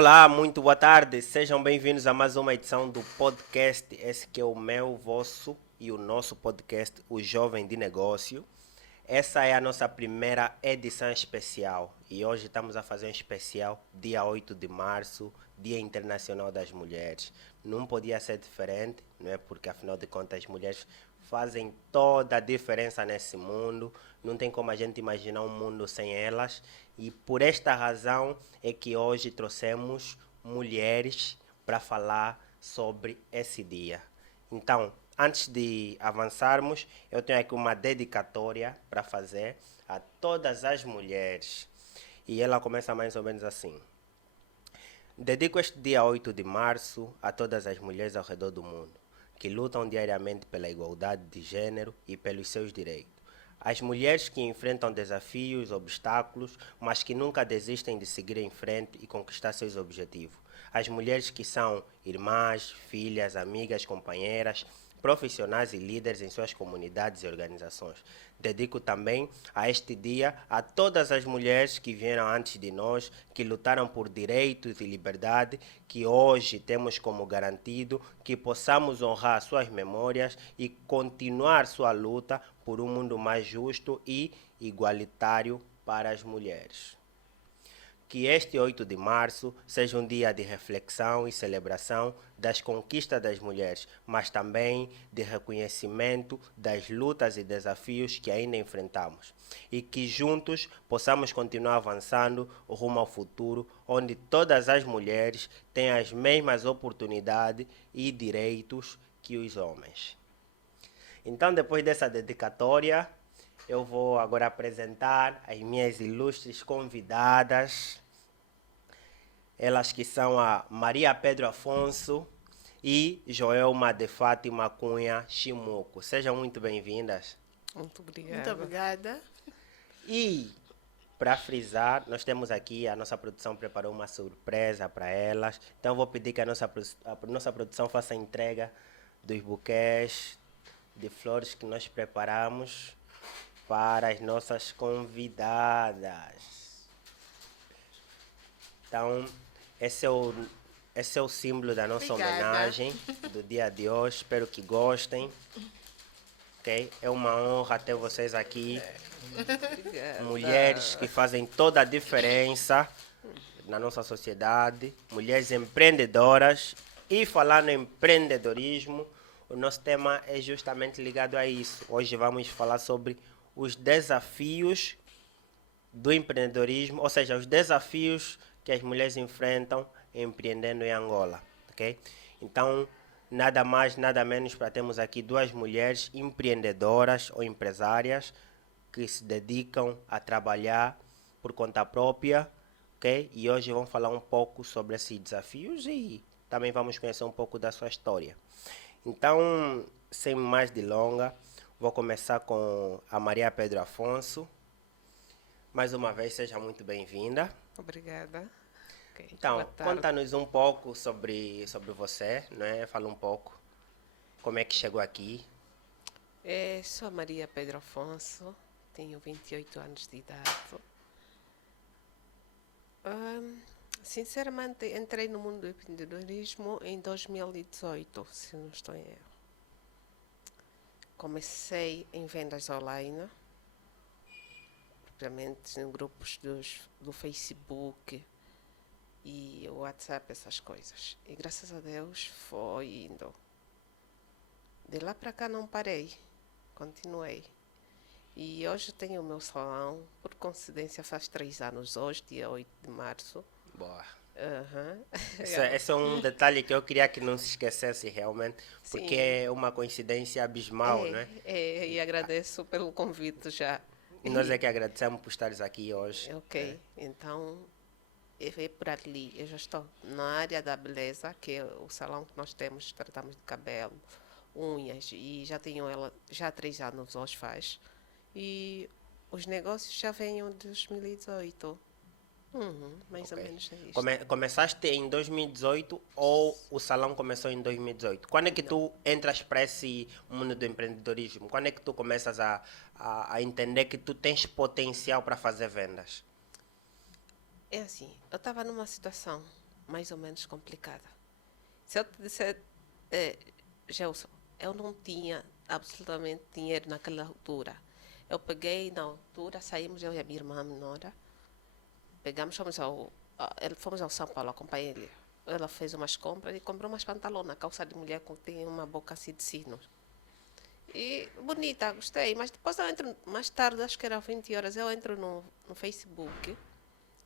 Olá, muito boa tarde. Sejam bem-vindos a mais uma edição do podcast. Esse que é o meu, vosso e o nosso podcast, O Jovem de Negócio. Essa é a nossa primeira edição especial e hoje estamos a fazer um especial dia 8 de março, Dia Internacional das Mulheres. Não podia ser diferente, não é? Porque afinal de contas as mulheres fazem toda a diferença nesse mundo. Não tem como a gente imaginar um mundo sem elas. E por esta razão é que hoje trouxemos mulheres para falar sobre esse dia. Então, antes de avançarmos, eu tenho aqui uma dedicatória para fazer a todas as mulheres. E ela começa mais ou menos assim. Dedico este dia 8 de março a todas as mulheres ao redor do mundo, que lutam diariamente pela igualdade de gênero e pelos seus direitos. As mulheres que enfrentam desafios, obstáculos, mas que nunca desistem de seguir em frente e conquistar seus objetivos. As mulheres que são irmãs, filhas, amigas, companheiras, profissionais e líderes em suas comunidades e organizações. Dedico também a este dia a todas as mulheres que vieram antes de nós, que lutaram por direitos e liberdade, que hoje temos como garantido que possamos honrar suas memórias e continuar sua luta por um mundo mais justo e igualitário para as mulheres. Que este 8 de março seja um dia de reflexão e celebração das conquistas das mulheres, mas também de reconhecimento das lutas e desafios que ainda enfrentamos. E que juntos possamos continuar avançando rumo ao futuro, onde todas as mulheres têm as mesmas oportunidades e direitos que os homens. Então, depois dessa dedicatória, eu vou agora apresentar as minhas ilustres convidadas. Elas que são a Maria Pedro Afonso e Joelma de Fátima Cunha Chimuco. Sejam muito bem-vindas. Muito Muito obrigada. obrigada. E, para frisar, nós temos aqui, a nossa produção preparou uma surpresa para elas. Então, eu vou pedir que a nossa produção faça a entrega dos buquês de flores que nós preparamos para as nossas convidadas. Então, esse é o símbolo da nossa Obrigada. homenagem do dia de hoje. Espero que gostem. Ok? É uma honra ter vocês aqui. Obrigada. Mulheres que fazem toda a diferença na nossa sociedade. Mulheres empreendedoras. E falando em empreendedorismo, o nosso tema é justamente ligado a isso. Hoje vamos falar sobre os desafios do empreendedorismo, ou seja, os desafios que as mulheres enfrentam empreendendo em Angola, ok? Então, nada mais, nada menos para termos aqui duas mulheres empreendedoras ou empresárias que se dedicam a trabalhar por conta própria, ok? E hoje vamos falar um pouco sobre esses desafios e também vamos conhecer um pouco da sua história. Então, sem mais delongas, vou começar com a Maria Pedro Afonso. Mais uma vez, seja muito bem-vinda. Obrigada. Ok, Então, boa tarde. conta-nos um pouco sobre você, né? Fala um pouco como é que chegou aqui. Sou a Maria Pedro Afonso, tenho 28 anos de idade. Sinceramente, entrei no mundo do empreendedorismo em 2018, se não estou em erro. Comecei em vendas online, propriamente em grupos do Facebook e o WhatsApp, essas coisas. E graças a Deus foi indo. De lá para cá não parei, continuei. E hoje tenho o meu salão, por coincidência faz 3 anos hoje, dia 8 de março. Boa. Aham. Esse é um detalhe que eu queria que não se esquecesse realmente, porque Sim. é uma coincidência abismal, né? E agradeço pelo convite já. E nós é que agradecemos por estares aqui hoje. Ok, então é por ali. Eu já estou na área da beleza, que é o salão que nós temos, tratamos de cabelo, unhas, e já tenho ela já há 3 anos hoje faz. E os negócios já vêm de 2018. Mais ou Ok. menos é isto. Começaste em 2018 ou o salão começou em 2018? Quando é que tu entras para esse mundo do empreendedorismo? Quando é que tu começas a entender que tu tens potencial para fazer vendas? É assim, eu estava numa situação mais ou menos complicada. Se eu te disser, Gelson, eu não tinha absolutamente dinheiro naquela altura. Eu peguei, na altura, saímos eu e a minha irmã menor, pegamos, fomos ao São Paulo, acompanhei ele. Ela fez umas compras e comprou umas pantalonas, calça de mulher que tem uma boca assim de sino. E bonita, gostei. Mas depois eu entro, mais tarde, acho que era 20 horas, eu entro no Facebook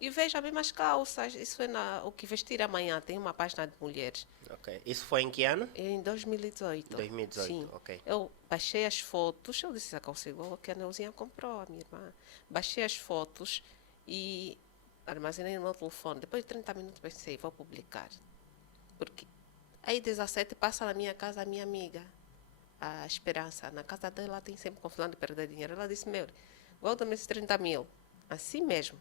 e vejo as mesmas calças. Isso é o que vestir amanhã, tem uma página de mulheres. Ok. Isso foi em que ano? Em 2018. 2018, Sim. ok. Eu baixei as fotos, eu disse a calça igual que a Neuzinha comprou, a minha irmã. Baixei as fotos e armazenei no meu telefone. Depois de 30 minutos pensei, vou publicar. Porque aí 17 passa na minha casa a minha amiga, a Esperança. Na casa dela tem sempre confusão de perder dinheiro. Ela disse, meu, guarda-me esses 30 mil. Assim mesmo.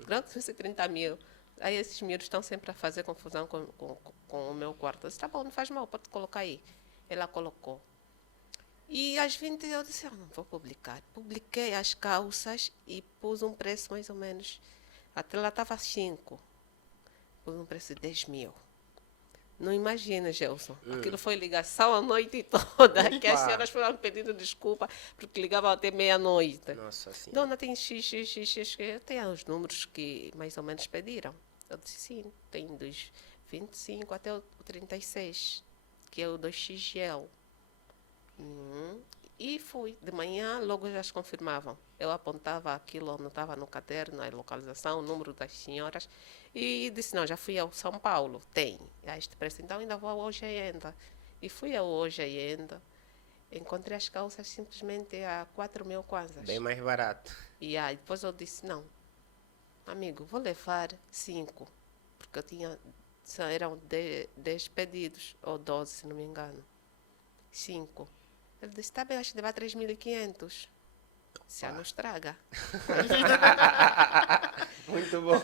Guarda-me esses 30 mil. Aí esses miúdos estão sempre a fazer confusão com o meu quarto. Eu disse, tá bom, não faz mal, pode colocar aí. Ela colocou. E às 20 eu disse, não vou publicar. Publiquei as calças e pus um preço mais ou menos. Até lá estava 5. Pus um preço de 10 mil. Não imagina, Gelson. Aquilo foi ligação a noite toda. Que as senhoras foram pedindo desculpa porque ligavam até meia-noite. Nossa Senhora. Dona, tem x. Tem os números que mais ou menos pediram. Eu disse sim, tem dos 25 até o 36, que é o 2XL. E fui. De manhã, logo já as confirmavam. Eu apontava aquilo, anotava no caderno, a localização, o número das senhoras. E disse, não, já fui ao São Paulo. Tem. A este preço, então ainda vou hoje ainda. E fui ao hoje ainda. Encontrei as calças simplesmente a 4 mil kwanzas. Bem mais barato. E aí depois eu disse, não, amigo, vou levar 5. Porque eu tinha, eram 10 pedidos, ou 12, se não me engano. 5. Ele disse, tá bem, acho que levar 3.500. Se não estraga. Muito bom.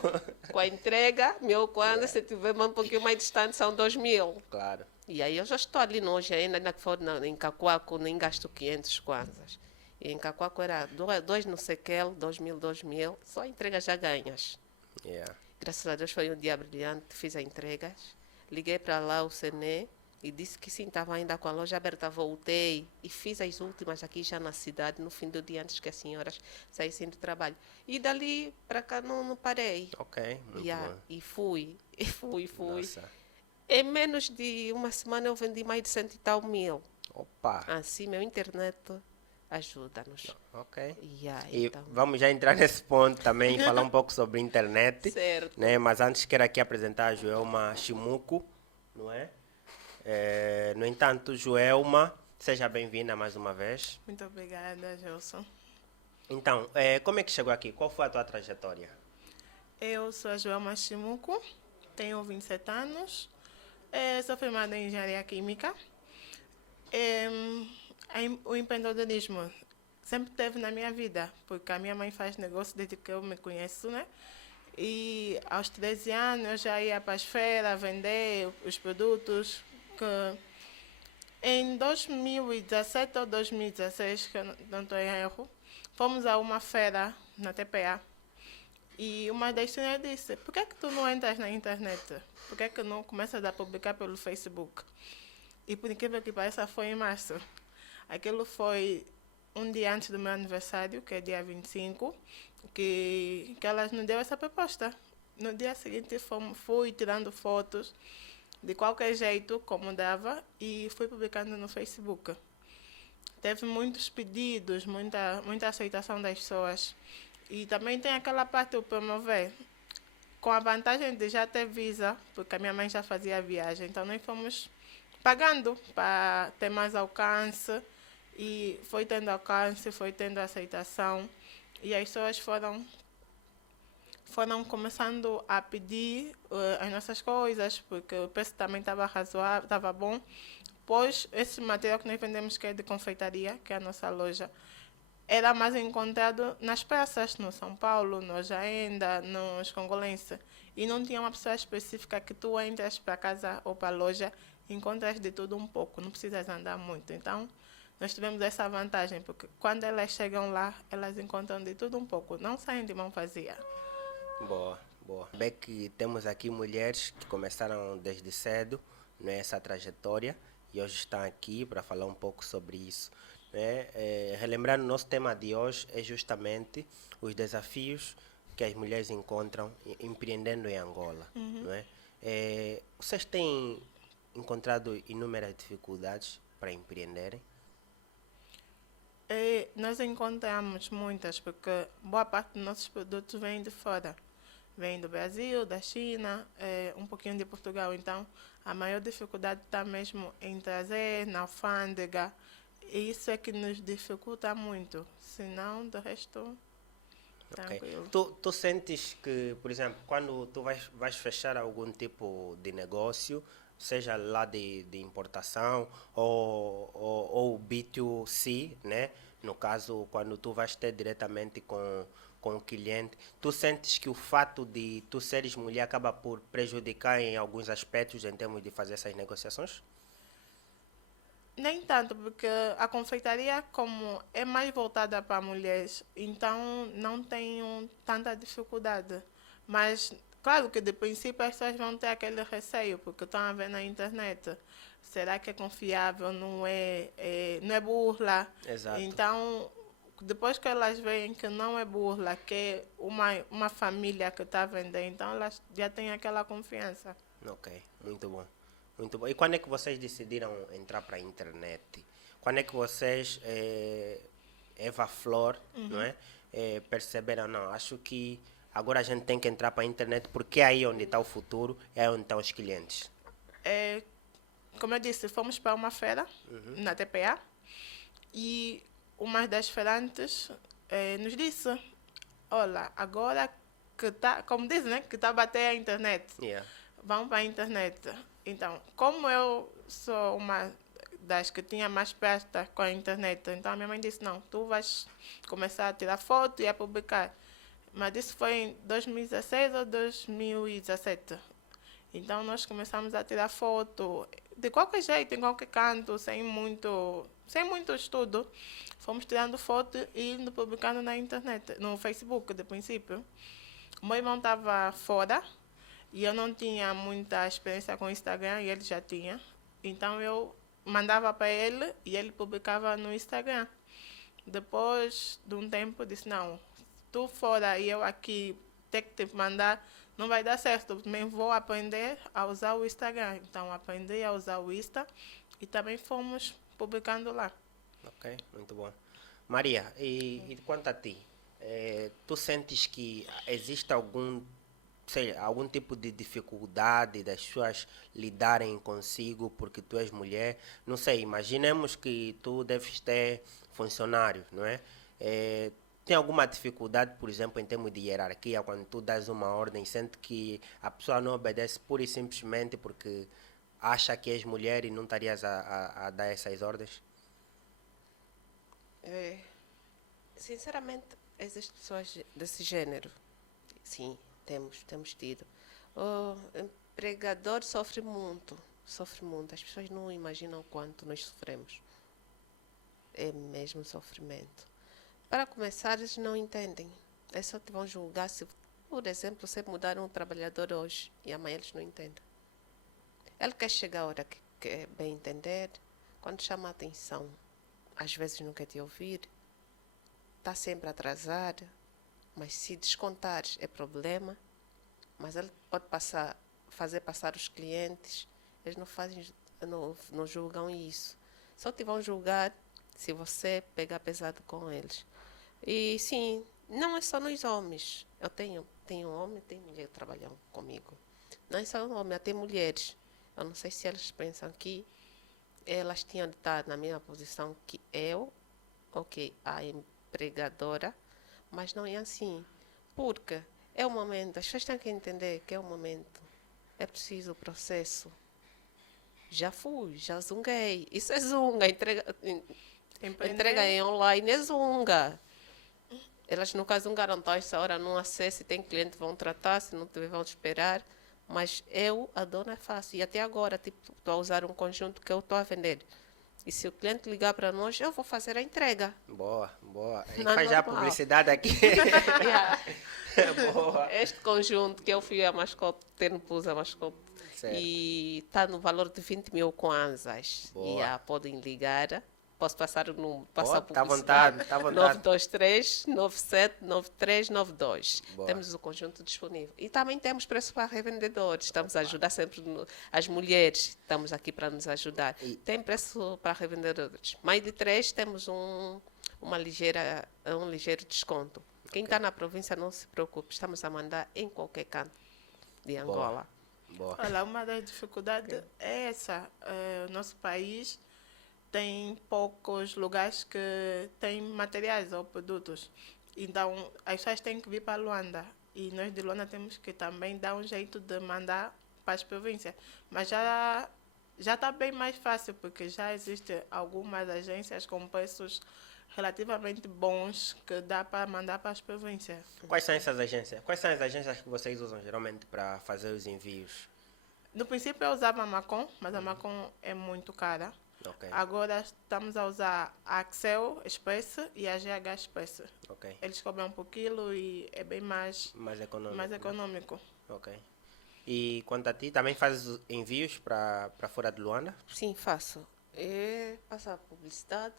Com a entrega, meu quando, se tiver um pouquinho mais distante, são 2.000. Claro. E aí eu já estou ali hoje ainda que for em Cacoaco, nem gasto 500 kwanzas. E em Cacoaco era 2 no sequel, 2.000, só entrega já ganhas. Yeah. Graças a Deus foi um dia brilhante, fiz as entregas. Liguei para lá o Sene e disse que sim, estava ainda com a loja aberta, voltei e fiz as últimas aqui já na cidade, no fim do dia, antes que as senhoras saíssem do trabalho. E dali para cá não parei. Ok, muito bom. E fui. Nossa. Em menos de uma semana eu vendi mais de 100 e tal mil. Opa. Assim, meu internet ajuda-nos. Ok. E E vamos já entrar nesse ponto também, falar um pouco sobre internet. Certo. Né? Mas antes quero aqui apresentar a Joelma Chimuco, não é? No entanto, Joelma, seja bem-vinda mais uma vez. Muito obrigada, Gelson. Então, como é que chegou aqui? Qual foi a tua trajetória? Eu sou a Joelma Chimuco, tenho 27 anos, sou formada em Engenharia Química. O empreendedorismo sempre teve na minha vida, porque a minha mãe faz negócio desde que eu me conheço, né? E aos 13 anos eu já ia para as feiras vender os produtos. Em 2017 ou 2016, que eu não estou em erro, fomos a uma feira na TPA. E uma das senhoras disse, por que tu não entras na internet? Por que não começas a publicar pelo Facebook? E por incrível que pareça, foi em março. Aquilo foi um dia antes do meu aniversário, que é dia 25, que elas nos deu essa proposta. No dia seguinte, fui tirando fotos de qualquer jeito, como dava, e fui publicando no Facebook. Teve muitos pedidos, muita aceitação das pessoas. E também tem aquela parte do promover. Com a vantagem de já ter visa, porque a minha mãe já fazia viagem, então nós fomos pagando para ter mais alcance. E foi tendo alcance, foi tendo aceitação. E as pessoas foram começando a pedir as nossas coisas, porque o preço também estava razoável, estava bom. Pois esse material que nós vendemos, que é de confeitaria, que é a nossa loja, era mais encontrado nas praças, no São Paulo, no Jaenda, nos Congolenses. E não tinha uma pessoa específica que tu entras para casa ou para a loja e encontras de tudo um pouco, não precisas andar muito. Então, nós tivemos essa vantagem, porque quando elas chegam lá, elas encontram de tudo um pouco, não saem de mão vazia. Boa. Boa. Bem que temos aqui mulheres que começaram desde cedo nessa trajetória e hoje estão aqui para falar um pouco sobre isso. Né? Relembrando, o nosso tema de hoje é justamente os desafios que as mulheres encontram empreendendo em Angola. Não é? Vocês têm encontrado inúmeras dificuldades para empreenderem? Nós encontramos muitas, porque boa parte dos nossos produtos vem de fora. Vem do Brasil, da China, um pouquinho de Portugal. Então, a maior dificuldade está mesmo em trazer na alfândega. E isso é que nos dificulta muito. Senão, do resto, tranquilo. Tu sentes que, por exemplo, quando tu vais fechar algum tipo de negócio, seja lá de importação ou B2C, né? No caso, quando tu vais ter diretamente com o cliente, tu sentes que o fato de tu seres mulher acaba por prejudicar em alguns aspectos em termos de fazer essas negociações? Nem tanto, porque a confeitaria, como é mais voltada para mulheres, então não tenho tanta dificuldade. Mas, claro que de princípio as pessoas vão ter aquele receio, porque estão a ver na internet. Será que é confiável? Não é burla? Exato. Então, depois que elas veem que não é burla, que é uma família que está a vender, então elas já têm aquela confiança. Ok, muito bom. Muito bom. E quando é que vocês decidiram entrar para a internet? Quando é que vocês, Eva Flor, não é? Perceberam, não, acho que agora a gente tem que entrar para a internet porque é aí onde está o futuro, é aí onde estão os clientes. Como eu disse, fomos para uma feira na TPA e uma das feirantes nos disse, olha, agora que está, como diz, né, que está a bater a internet, Yeah. vamos para a internet. Então, como eu sou uma das que tinha mais presta com a internet, então a minha mãe disse, não, tu vais começar a tirar foto e a publicar. Mas isso foi em 2016 ou 2017. Então nós começamos a tirar foto de qualquer jeito, em qualquer canto, sem muito estudo. Fomos tirando foto e indo publicando na internet, no Facebook, de princípio. O meu irmão estava fora e eu não tinha muita experiência com o Instagram e ele já tinha. Então eu mandava para ele e ele publicava no Instagram. Depois de um tempo, disse, não, tu fora e eu aqui ter que te mandar, não vai dar certo. Também vou aprender a usar o Instagram. Então, aprendi a usar o Insta e também fomos publicando lá. Ok, muito bom. Maria, e quanto a ti? Tu sentes que existe algum tipo de dificuldade das pessoas lidarem consigo porque tu és mulher? Não sei, imaginemos que tu deves ter funcionários, não é? Tem alguma dificuldade, por exemplo, em termos de hierarquia, quando tu dás uma ordem, sente que a pessoa não obedece pura e simplesmente porque acha que és mulher e não estarias a dar essas ordens? Sinceramente, existem pessoas desse gênero. Sim, temos tido. O empregador sofre muito. As pessoas não imaginam o quanto nós sofremos. É mesmo sofrimento. Para começar, eles não entendem. Eles só te vão julgar se, por exemplo, você mudar um trabalhador hoje e amanhã eles não entendem. Ele quer chegar a hora que quer bem entender, quando chama a atenção, às vezes não quer te ouvir, está sempre atrasado, mas se descontares é problema, mas ele pode fazer passar os clientes, eles não julgam isso. Só te vão julgar se você pegar pesado com eles. E sim, não é só nos homens. Eu tenho homem, tem mulher que trabalham comigo. Não é só homem, até mulheres. Eu não sei se elas pensam que elas tinham de estar na mesma posição que eu, ou que a empregadora, mas não é assim. Porque é o momento, as pessoas têm que entender que é o momento. É preciso o processo. Já fui, já zunguei. Isso é zunga, entrega em online é zunga. Elas nunca zungaram, então essa hora não acesso, se tem cliente vão tratar, se não tiver vão esperar. Mas a dona é fácil. E até agora, tipo, estou a usar um conjunto que eu estou a vender. E se o cliente ligar para nós, eu vou fazer a entrega. Boa, boa. A gente Não é faz já a normal. publicidade aqui. Yeah. Boa. Este conjunto que eu fui a mascote, pus a mascote, Certo. e está no valor de 20 mil kwanzas. Boa. Yeah, podem ligar. Posso passar o número, passar a Pode, tá à publicidade. vontade, tá à vontade. 923 97 9392. Boa. Temos o conjunto disponível. E também temos preço para revendedores. Estamos a ajudar sempre as mulheres. Estamos aqui para nos ajudar. E- Tem preço para revendedores. Mais de 3 temos um ligeiro desconto. Quem está na província não se preocupe. Estamos a mandar em qualquer canto de Angola. Boa. Olha, uma das dificuldades é essa. O nosso país tem poucos lugares que têm materiais ou produtos. Então, as pessoas têm que vir para Luanda. E nós de Luanda temos que também dar um jeito de mandar para as províncias. Mas já está bem mais fácil, porque já existem algumas agências com preços relativamente bons que dá para mandar para as províncias. Quais são essas agências? Quais são as agências que vocês usam geralmente para fazer os envios? No princípio eu usava a Macon, mas a Macon é muito cara. Ok, Agora estamos a usar a Axel Express e a GH Express. ok. Eles cobram por quilo e é bem mais Mais econômico. econômico. Ok. E quanto a ti, também fazes envios para fora de Luanda? Sim, faço. Passo a publicidade,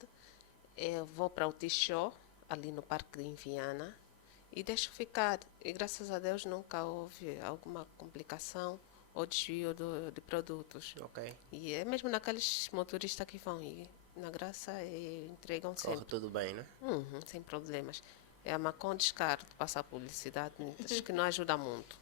vou para o T-Show, ali no Parque de Inviana, e deixo ficar. E graças a Deus nunca houve alguma complicação ou desvio de produtos. Ok. E é mesmo naqueles motoristas que vão e na graça entregam Corre sempre. tudo bem, né? Sem problemas. É a Macon descarto, passar publicidade, acho que não ajuda muito.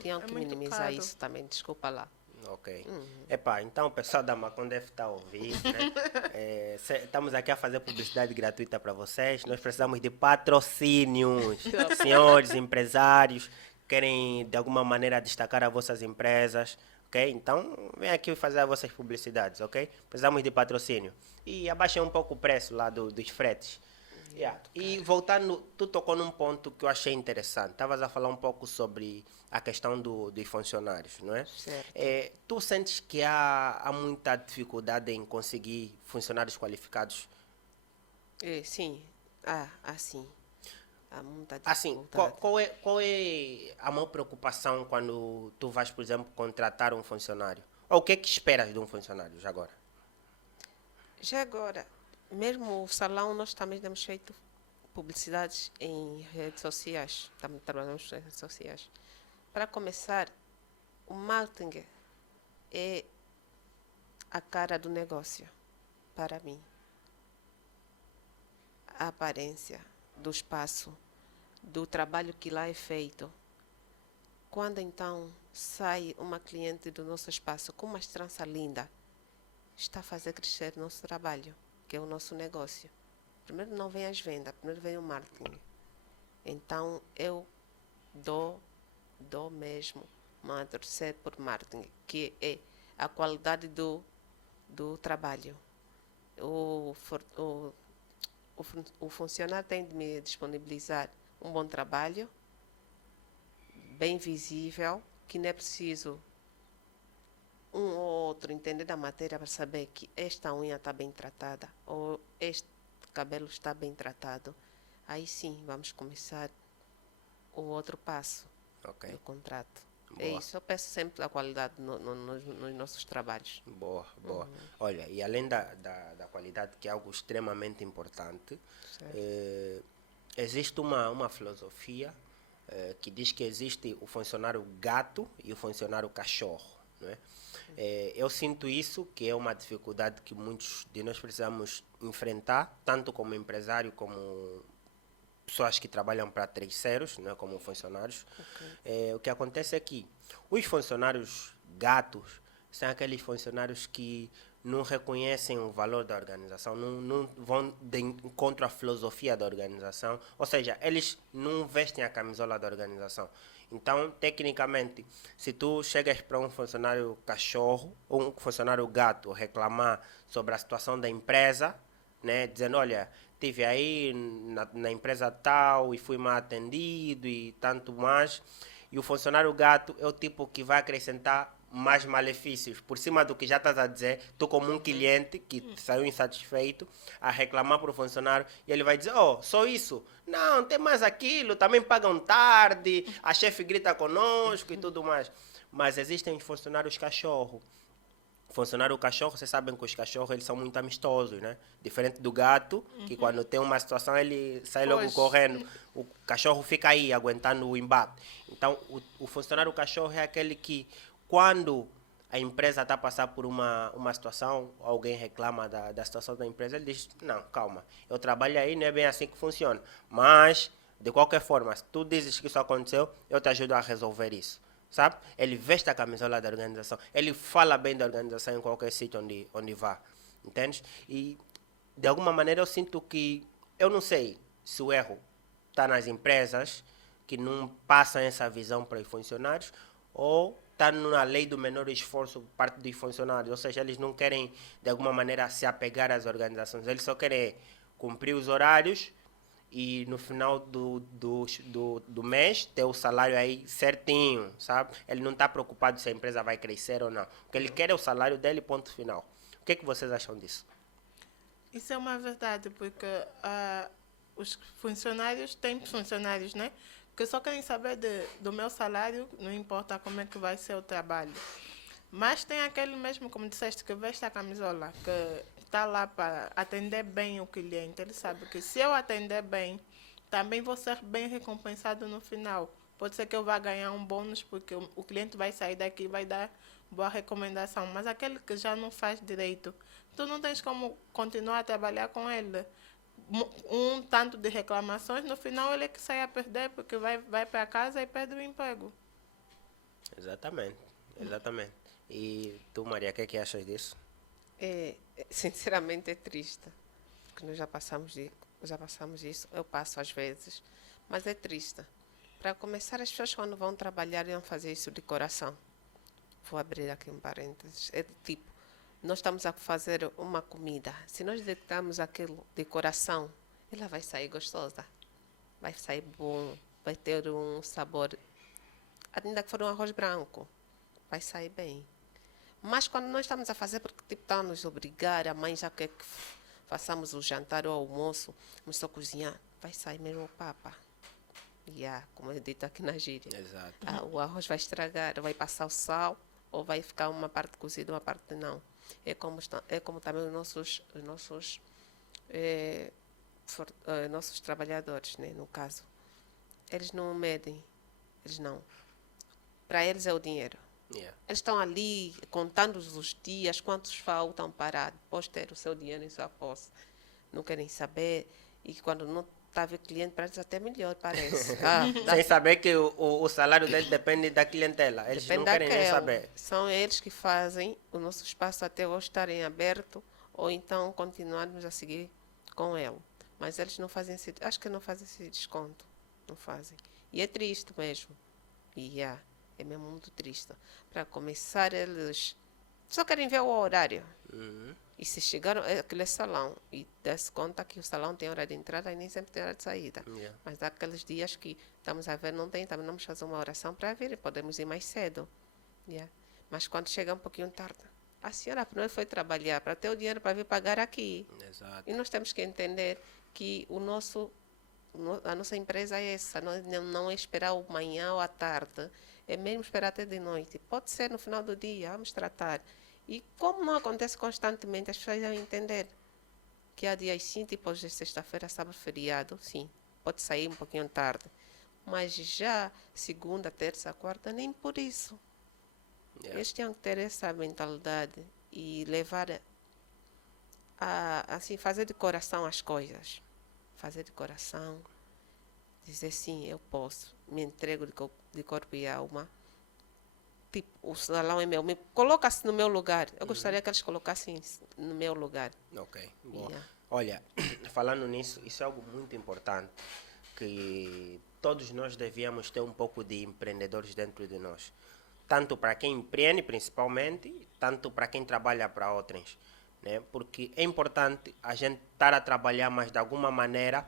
Tinham que muito minimizar caro. isso também, desculpa lá. Ok. Epá, então o pessoal da Macon deve estar a ouvir, né? Estamos aqui a fazer publicidade gratuita para vocês. Nós precisamos de patrocínios. Senhores, empresários, querem de alguma maneira destacar as vossas empresas, ok? Então, vem aqui fazer as vossas publicidades, ok? Precisamos de patrocínio. E abaixem um pouco o preço lá dos fretes. Yeah. E voltando, tu tocou num ponto que eu achei interessante. Estavas a falar um pouco sobre a questão dos funcionários, não é? Certo. Tu sentes que há muita dificuldade em conseguir funcionários qualificados? Sim, sim. Há muita Assim, dificuldade. qual é a maior preocupação quando tu vais, por exemplo, contratar um funcionário? Ou o que é que esperas de um funcionário já agora? Já agora, mesmo o salão, nós também temos feito publicidades em redes sociais. Também trabalhamos em redes sociais. Para começar, o marketing é a cara do negócio, para mim. A aparência do espaço, do trabalho que lá é feito. Quando então sai uma cliente do nosso espaço com uma estrança linda, está a fazer crescer o nosso trabalho, que é o nosso negócio. Primeiro não vem as vendas, primeiro vem o marketing. Então eu dou mesmo uma torcer por marketing, que é a qualidade do trabalho. O funcionário tem de me disponibilizar um bom trabalho, bem visível, que não é preciso um ou outro entender da matéria para saber que esta unha está bem tratada ou este cabelo está bem tratado. Aí sim, vamos começar o outro passo Ok. do contrato. Boa. É isso, eu peço sempre a qualidade nos nossos trabalhos. Boa, boa. Olha, e além da qualidade, que é algo extremamente importante, existe uma filosofia que diz que existe o funcionário gato e o funcionário cachorro, não é? Eu sinto isso, que é uma dificuldade que muitos de nós precisamos enfrentar, tanto como empresário, como pessoas que trabalham para terceiros, né, como funcionários. O que acontece é que os funcionários gatos são aqueles funcionários que não reconhecem o valor da organização, não vão de encontro à filosofia da organização, ou seja, eles não vestem a camisola da organização. Então, tecnicamente, se tu chegas para um funcionário cachorro ou um funcionário gato reclamar sobre a situação da empresa, né, dizendo, olha, estive aí na empresa tal e fui mal atendido e tanto mais, e o funcionário gato é o tipo que vai acrescentar mais malefícios por cima do que já estás a dizer, tu como um cliente que saiu insatisfeito a reclamar para o funcionário e ele vai dizer, oh, só isso? Não, tem mais aquilo, também pagam tarde, a chefe grita conosco e tudo mais. Mas existem funcionários cachorro. Funcionário cachorro, vocês sabem que os cachorros eles são muito amistosos, né? Diferente do gato, que quando tem uma situação ele sai logo Pois. correndo. O cachorro fica aí aguentando o embate. Então, o funcionário cachorro é aquele que, quando a empresa está a passar por uma situação, alguém reclama da situação da empresa, ele diz, não, calma, eu trabalho aí, não é bem assim que funciona. Mas, de qualquer forma, se tu dizes que isso aconteceu, eu te ajudo a resolver isso. Sabe? Ele veste a camisola da organização. Ele fala bem da organização em qualquer sítio onde vá. Entende? E, de alguma maneira, eu sinto que... Eu não sei se o erro está nas empresas que não passam essa visão para os funcionários ou está na lei do menor esforço por parte dos funcionários. Ou seja, eles não querem, de alguma maneira, se apegar às organizações. Eles só querem cumprir os horários e no final do mês ter o salário aí certinho, sabe? Ele não está preocupado se a empresa vai crescer ou não. O que ele quer é o salário dele, ponto final. O que vocês acham disso? Isso é uma verdade, porque os funcionários têm funcionários, né? Que só querem saber do meu salário, não importa como é que vai ser o trabalho. Mas tem aquele mesmo, como disseste, que veste a camisola, que está lá para atender bem o cliente. Ele sabe que se eu atender bem, também vou ser bem recompensado no final. Pode ser que eu vá ganhar um bônus, porque o cliente vai sair daqui e vai dar boa recomendação. Mas aquele que já não faz direito, tu não tens como continuar a trabalhar com ele. Um tanto de reclamações, no final ele é que sai a perder, porque vai para casa e perde o emprego. Exatamente, exatamente. E tu, Maria, o que é que achas disso? Sinceramente é triste, porque nós já passamos isso, eu passo às vezes, mas é triste. Para começar, as pessoas quando vão trabalhar iam fazer isso de coração. Vou abrir aqui um parênteses. É do tipo, nós estamos a fazer uma comida, se nós dedicamos aquilo de coração, ela vai sair gostosa, vai sair bom, vai ter um sabor, ainda que for um arroz branco, vai sair bem. Mas quando nós estamos a fazer, porque tipo, está a nos obrigar, a mãe já quer que façamos o jantar ou o almoço, vamos só cozinhar, vai sair mesmo papa. Como é dito aqui na gíria. Exato. O arroz vai estragar, vai passar o sal, ou vai ficar uma parte cozida, uma parte não. É como também nossos trabalhadores, né, no caso. Eles não medem, eles não. Para eles é o dinheiro. Yeah. Eles estão ali contando os dias, quantos faltam para depois ter o seu dinheiro em sua posse. Não querem saber. E quando não está a ver cliente, para eles até melhor, parece. Sem saber que o salário dele depende da clientela. Eles Depende não querem nem daquele. saber. São eles que fazem o nosso espaço até hoje estarem aberto ou então continuarmos a seguir com ele. Mas eles não fazem acho que não fazem esse desconto. Não fazem. E é triste mesmo. É mesmo muito triste. Para começar, eles só querem ver o horário. E se chegaram àquele salão e dá-se conta que o salão tem hora de entrada e nem sempre tem hora de saída. Yeah. Mas há aqueles dias que estamos a ver, não tem, também vamos fazer uma oração para vir e podemos ir mais cedo. Mas quando chega um pouquinho tarde, a senhora não foi trabalhar para ter o dinheiro para vir pagar aqui. Exato. E nós temos que entender que a nossa empresa é essa, não é esperar o manhã ou a tarde, é mesmo esperar até de noite. Pode ser no final do dia, vamos tratar. E como não acontece constantemente, as pessoas vão entender que há dias sim, tipo hoje é sexta-feira, sábado, feriado, sim, pode sair um pouquinho tarde. Mas já segunda, terça, quarta, nem por isso. Yeah. Eles tinham que ter essa mentalidade e levar assim, fazer de coração as coisas. Fazer de coração, dizer sim, eu posso, me entrego de corpo e alma. Tipo, o salão é meu, coloca-se no meu lugar. Eu gostaria que eles colocassem no meu lugar. Ok, boa. Yeah. Olha, falando nisso, isso é algo muito importante, que todos nós devíamos ter um pouco de empreendedores dentro de nós. Tanto para quem empreende, principalmente, tanto para quem trabalha para outros. Né? Porque é importante a gente estar a trabalhar, mas de alguma maneira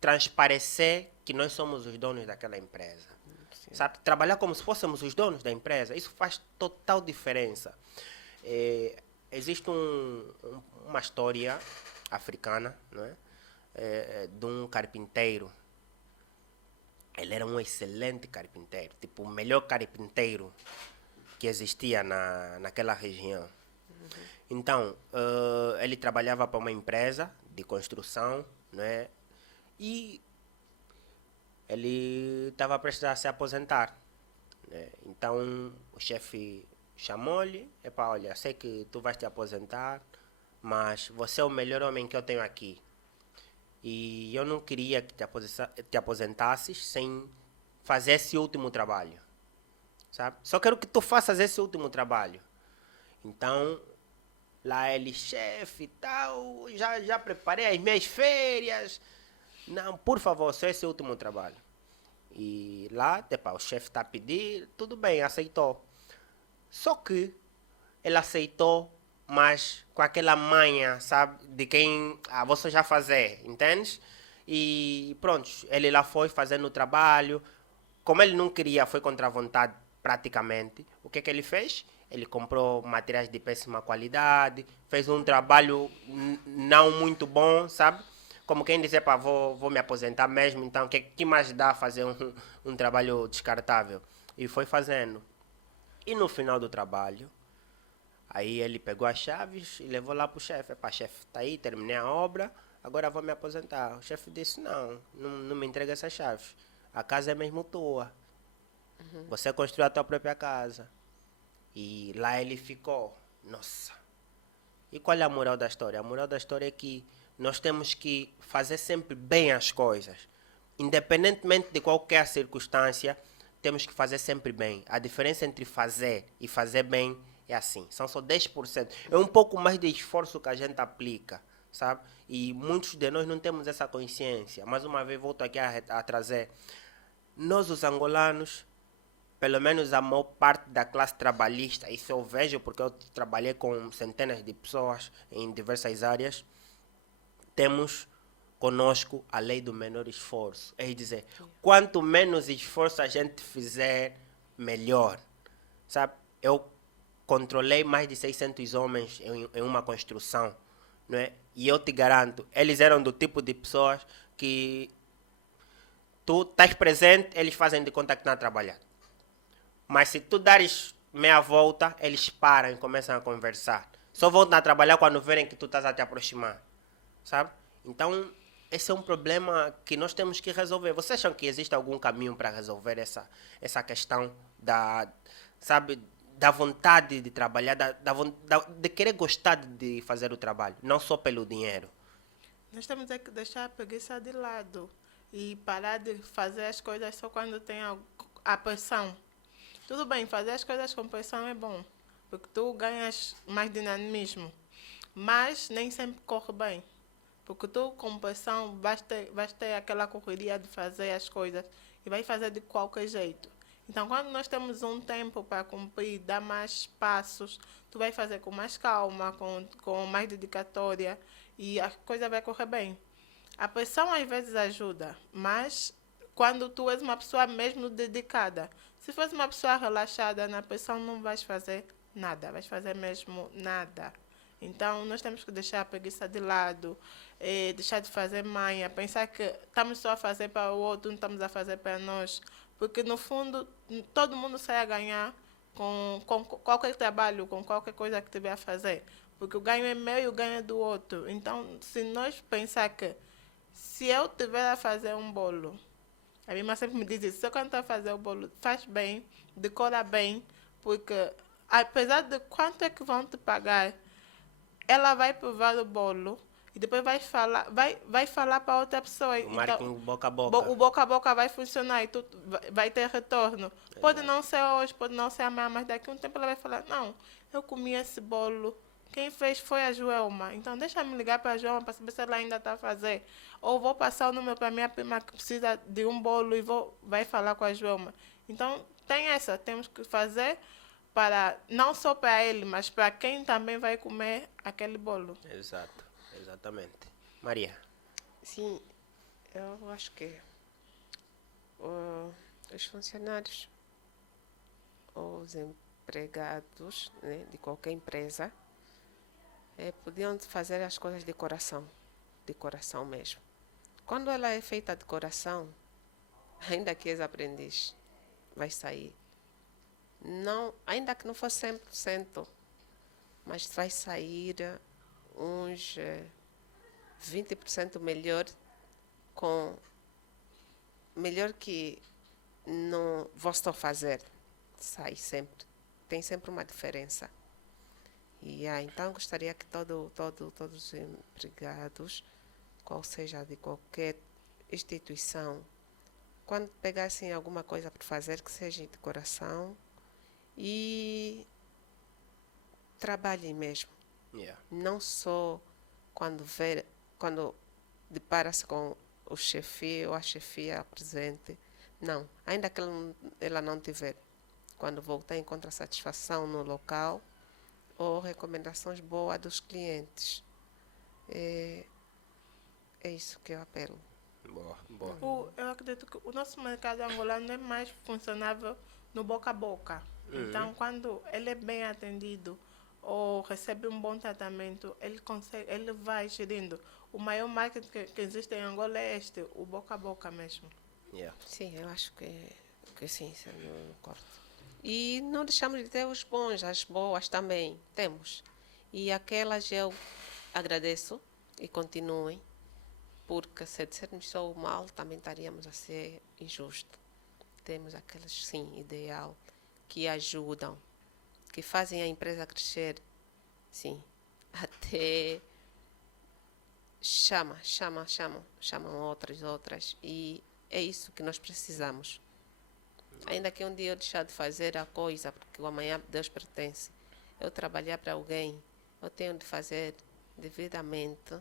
transparecer que nós somos os donos daquela empresa. Sim. sabe? Trabalhar como se fôssemos os donos da empresa, isso faz total diferença. Existe uma história africana, não é? De um carpinteiro. Ele era um excelente carpinteiro, tipo o melhor carpinteiro que existia naquela região. Então, ele trabalhava para uma empresa de construção, né? E ele estava prestes a se aposentar, né? Então, o chefe chamou-lhe, olha, sei que tu vais te aposentar, mas você é o melhor homem que eu tenho aqui. E eu não queria que te aposentasses sem fazer esse último trabalho, sabe? Só quero que tu faças esse último trabalho. Então, lá ele, chefe, tal, já preparei as minhas férias. Não, por favor, só esse último trabalho. E lá, o chefe está a pedir, tudo bem, aceitou. Só que ele aceitou, mas com aquela manha, sabe, de quem você já fazer, entende? E pronto, ele lá foi fazendo o trabalho. Como ele não queria, foi contra a vontade praticamente. O que ele fez? Ele comprou materiais de péssima qualidade, fez um trabalho não muito bom, sabe? Como quem dizer, vou me aposentar mesmo, então que mais dá fazer um trabalho descartável? E foi fazendo. E no final do trabalho, aí ele pegou as chaves e levou lá para o chefe. Chefe, tá aí, terminei a obra, agora vou me aposentar. O chefe disse, não me entrega essas chaves. A casa é mesmo tua. Você construiu a tua própria casa. E lá ele ficou, nossa. E qual é a moral da história? A moral da história é que nós temos que fazer sempre bem as coisas. Independentemente de qualquer circunstância, temos que fazer sempre bem. A diferença entre fazer e fazer bem é assim. São só 10%. É um pouco mais de esforço que a gente aplica, sabe? E muitos de nós não temos essa consciência. Mais uma vez, volto aqui a trazer. Nós, os angolanos, pelo menos a maior parte da classe trabalhista, isso eu vejo porque eu trabalhei com centenas de pessoas em diversas áreas, temos conosco a lei do menor esforço. É dizer, quanto menos esforço a gente fizer, melhor. Sabe? Eu controlei mais de 600 homens em uma construção, não é? E eu te garanto, eles eram do tipo de pessoas que tu estás presente, eles fazem de conta que estão a trabalhar. Mas se tu dares meia volta, eles param e começam a conversar. Só voltam a trabalhar quando verem que tu estás a te aproximar. Sabe? Então, esse é um problema que nós temos que resolver. Vocês acham que existe algum caminho para resolver essa questão sabe, da vontade de trabalhar, de querer gostar de fazer o trabalho, não só pelo dinheiro? Nós temos que deixar a preguiça de lado e parar de fazer as coisas só quando tem a pressão. Tudo bem, fazer as coisas com pressão é bom, porque tu ganhas mais dinamismo, mas nem sempre corre bem. Porque tu, com pressão, vais ter aquela correria de fazer as coisas e vais fazer de qualquer jeito. Então, quando nós temos um tempo para cumprir, dar mais passos, tu vai fazer com mais calma, com mais dedicatória e a coisa vai correr bem. A pressão às vezes ajuda, mas quando tu és uma pessoa mesmo dedicada, se fores uma pessoa relaxada, na pressão não vais fazer nada, vais fazer mesmo nada. Então, nós temos que deixar a preguiça de lado, deixar de fazer manha, pensar que estamos só a fazer para o outro, não estamos a fazer para nós. Porque, no fundo, todo mundo sai a ganhar com qualquer trabalho, com qualquer coisa que tiver a fazer. Porque o ganho é meu e o ganho é do outro. Então, se nós pensar que se eu tiver a fazer um bolo, a minha irmã sempre me diz isso, se eu quando estou a fazer o bolo, faz bem, decora bem, porque apesar de quanto é que vão te pagar, ela vai provar o bolo e depois vai falar para outra pessoa. O marketing boca a boca. O boca a boca vai funcionar e tu vai ter retorno. Pode não ser hoje, pode não ser amanhã, mas daqui a um tempo ela vai falar, não, eu comi esse bolo, quem fez foi a Joelma. Então deixa me ligar para a Joelma para saber se ela ainda está a fazer. Ou vou passar o número para minha prima que precisa de um bolo e vai falar com a Joelma. Então temos que fazer para não só para ele, mas para quem também vai comer aquele bolo. Exato, exatamente. Maria? Sim, eu acho que Os funcionários, os empregados, né, de qualquer empresa, podiam fazer as coisas de coração mesmo. Quando ela é feita de coração, ainda que és aprendiz, vai sair. Não, ainda que não for 100%, mas vai sair uns 20% melhor que não vou estar fazer. Sai sempre. Tem sempre uma diferença. Então, gostaria que todos os empregados, qual seja de qualquer instituição, quando pegassem alguma coisa para fazer, que seja de coração e trabalhem mesmo. Yeah. Não só quando depara-se com o chefe ou a chefia presente. Não, ainda que ela não tiver. Quando voltar, encontra satisfação no local ou recomendações boas dos clientes. É isso que eu apelo. Boa. Eu acredito que o nosso mercado angolano é mais funcionável no boca a boca. Então, quando ele é bem atendido ou recebe um bom tratamento, ele vai gerindo. O maior marketing que existe em Angola é o boca a boca mesmo. Yeah. Sim, eu acho que sim, isso eu não concordo. E não deixamos de ter os bons, as boas também, temos. E aquelas eu agradeço e continuem, porque se dissermos só o mal, também estaríamos a ser injusto. Temos aquelas, sim, ideal, que ajudam, que fazem a empresa crescer, sim, até chamam outras, e é isso que nós precisamos. Ainda que um dia eu deixar de fazer a coisa, porque o amanhã Deus pertence, eu trabalhar para alguém, eu tenho de fazer devidamente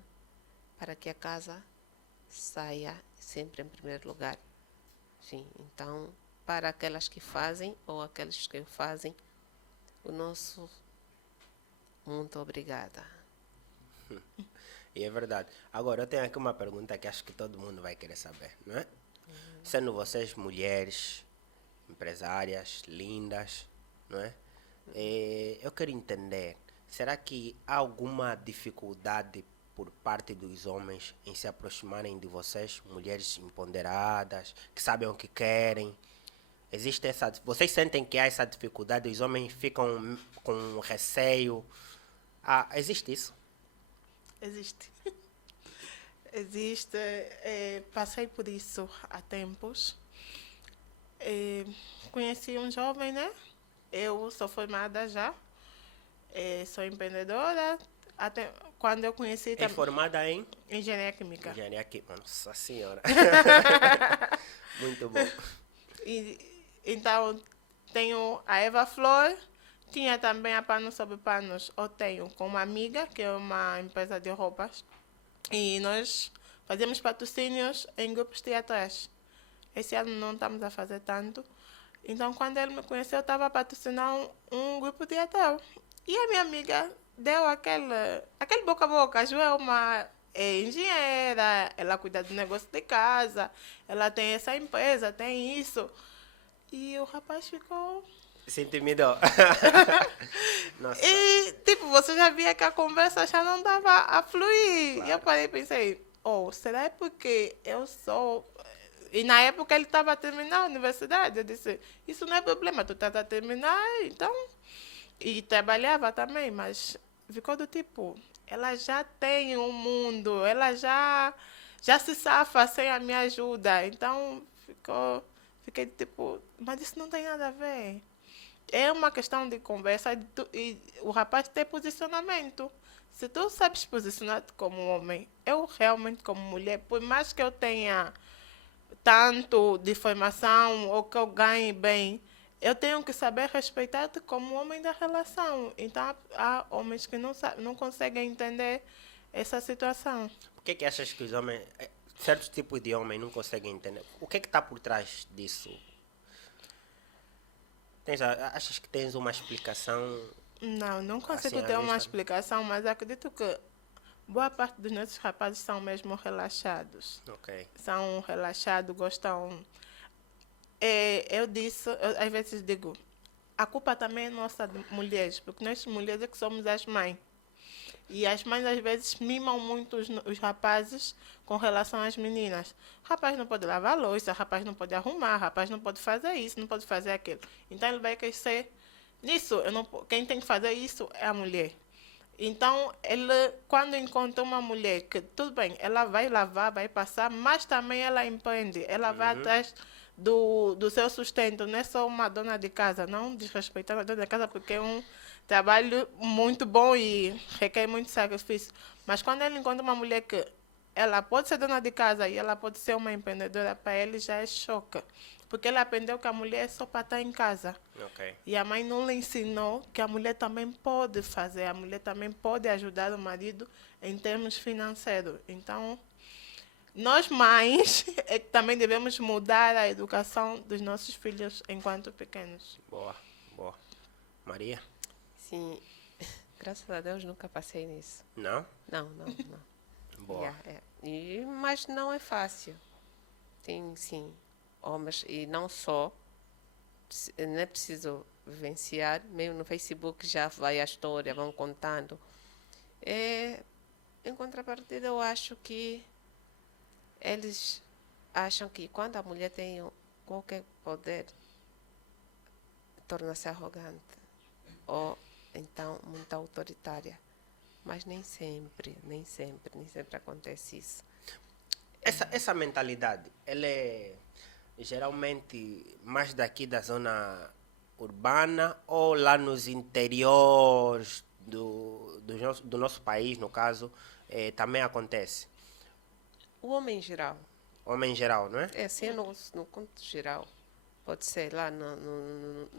para que a casa saia sempre em primeiro lugar. Sim, então, para aquelas que fazem ou aqueles que fazem, o nosso muito obrigada. E é verdade. Agora, eu tenho aqui uma pergunta que acho que todo mundo vai querer saber, não é? Sendo vocês mulheres, empresárias, lindas, não é? Eu quero entender, será que há alguma dificuldade por parte dos homens em se aproximarem de vocês, mulheres empoderadas, que sabem o que querem? Existe vocês sentem que há essa dificuldade, os homens ficam com receio? Existe isso? Existe. Existe. Passei por isso há tempos. Conheci um jovem, né? Eu sou formada já. Sou empreendedora. Até quando eu conheci... É formada em? Engenharia Química. Engenharia Química. Nossa Senhora. Muito bom. Então, tenho a Eva Flor. Tinha também a Panos Sobre Panos. Eu tenho com uma amiga, que é uma empresa de roupas. E nós fazemos patrocínios em grupos teatrais. Esse ano não estamos a fazer tanto. Então, quando ele me conheceu, eu estava a patrocinar um grupo teatral. E a minha amiga deu aquele boca a boca. A Joelma é engenheira, ela cuida do negócio de casa, ela tem essa empresa, tem isso. E o rapaz ficou... Se intimidou. Nossa. E, você já via que a conversa já não estava a fluir. Claro. E eu parei e pensei, será porque eu sou... E na época ele estava a terminar a universidade. Eu disse, isso não é problema, tu estás a terminar, então... E trabalhava também, mas ficou do tipo, ela já tem um mundo, ela já se safa sem a minha ajuda. Então, fiquei tipo, mas isso não tem nada a ver. É uma questão de conversa e o rapaz tem posicionamento. Se tu sabes posicionar-te como homem, eu realmente como mulher, por mais que eu tenha tanto de formação ou que eu ganhe bem, eu tenho que saber respeitar-te como homem da relação. Então, há homens que não conseguem entender essa situação. Por que achas que os homens, certos tipos de homens não conseguem entender? O que está por trás disso? Achas que tens uma explicação? Não consigo assim, ter uma vista? explicação, mas acredito que boa parte dos nossos rapazes são mesmo relaxados. Ok. São relaxados, gostam... eu disse, às vezes digo, a culpa também é nossa de mulheres, porque nós mulheres é que somos as mães. E as mães às vezes mimam muito os rapazes com relação às meninas. O rapaz não pode lavar a louça, o rapaz não pode arrumar, o rapaz não pode fazer isso, não pode fazer aquilo. Então ele vai crescer nisso. Quem tem que fazer isso é a mulher. Então, ele, quando encontra uma mulher que, tudo bem, ela vai lavar, vai passar, mas também ela empreende, ela vai atrás do seu sustento, não é só uma dona de casa, não desrespeitando a dona de casa, porque é um trabalho muito bom e requer muito sacrifício. Mas quando ele encontra uma mulher que ela pode ser dona de casa e ela pode ser uma empreendedora, para ele já é choque. Porque ele aprendeu que a mulher é só para estar em casa. Ok. E a mãe não lhe ensinou que a mulher também pode fazer, a mulher também pode ajudar o marido em termos financeiros. Então, nós mães é que também devemos mudar a educação dos nossos filhos enquanto pequenos. Boa, boa. Maria? Sim, graças a Deus nunca passei nisso. Não? Não, não, não. Boa. Mas não é fácil. Tem, sim, homens, e não só, não é preciso vivenciar, mesmo no Facebook já vai a história, vão contando. Em contrapartida, eu acho que eles acham que quando a mulher tem qualquer poder, torna-se arrogante ou então muito autoritária. Mas nem sempre acontece isso. Essa mentalidade, ela é geralmente mais daqui da zona urbana ou lá nos interiores do nosso país, no caso, também acontece? O homem em geral. Homem em geral, não é? É assim, no conto geral. Pode ser lá no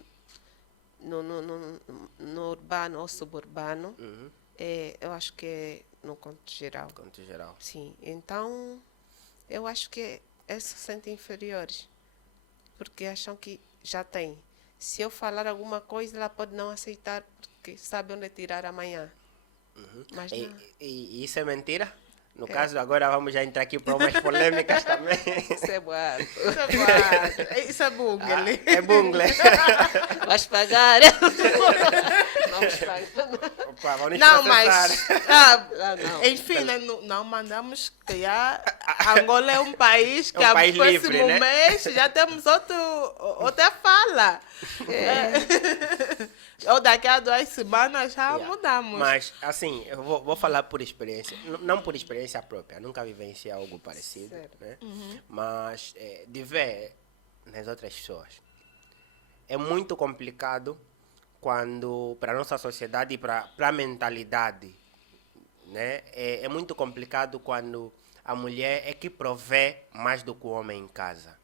urbano ou suburbano. Eu acho que é no conto geral. Conto geral. Sim. Então, eu acho que eles se sentem inferiores. Porque acham que já tem. Se eu falar alguma coisa, ela pode não aceitar porque sabe onde tirar amanhã. Mas não. E isso é mentira? No caso, agora vamos já entrar aqui para umas polêmicas também. Isso é boato. Isso é boato. Isso é bungle. É bungle. Vais pagar. Vamos pagar. Opa, vamos Não, processar. mas, não. enfim, né, não mandamos criar. Angola é um país que É um a país próximo livre, né? mês já temos outra fala. Ou daqui a 2 semanas já mudamos. Mas, assim, eu vou falar por experiência. Não por experiência própria. Nunca vivenciei algo parecido. Certo. Né? Mas, de ver nas outras pessoas. É muito complicado quando, para a nossa sociedade e para a mentalidade, né? É muito complicado quando a mulher é que provê mais do que o homem em casa.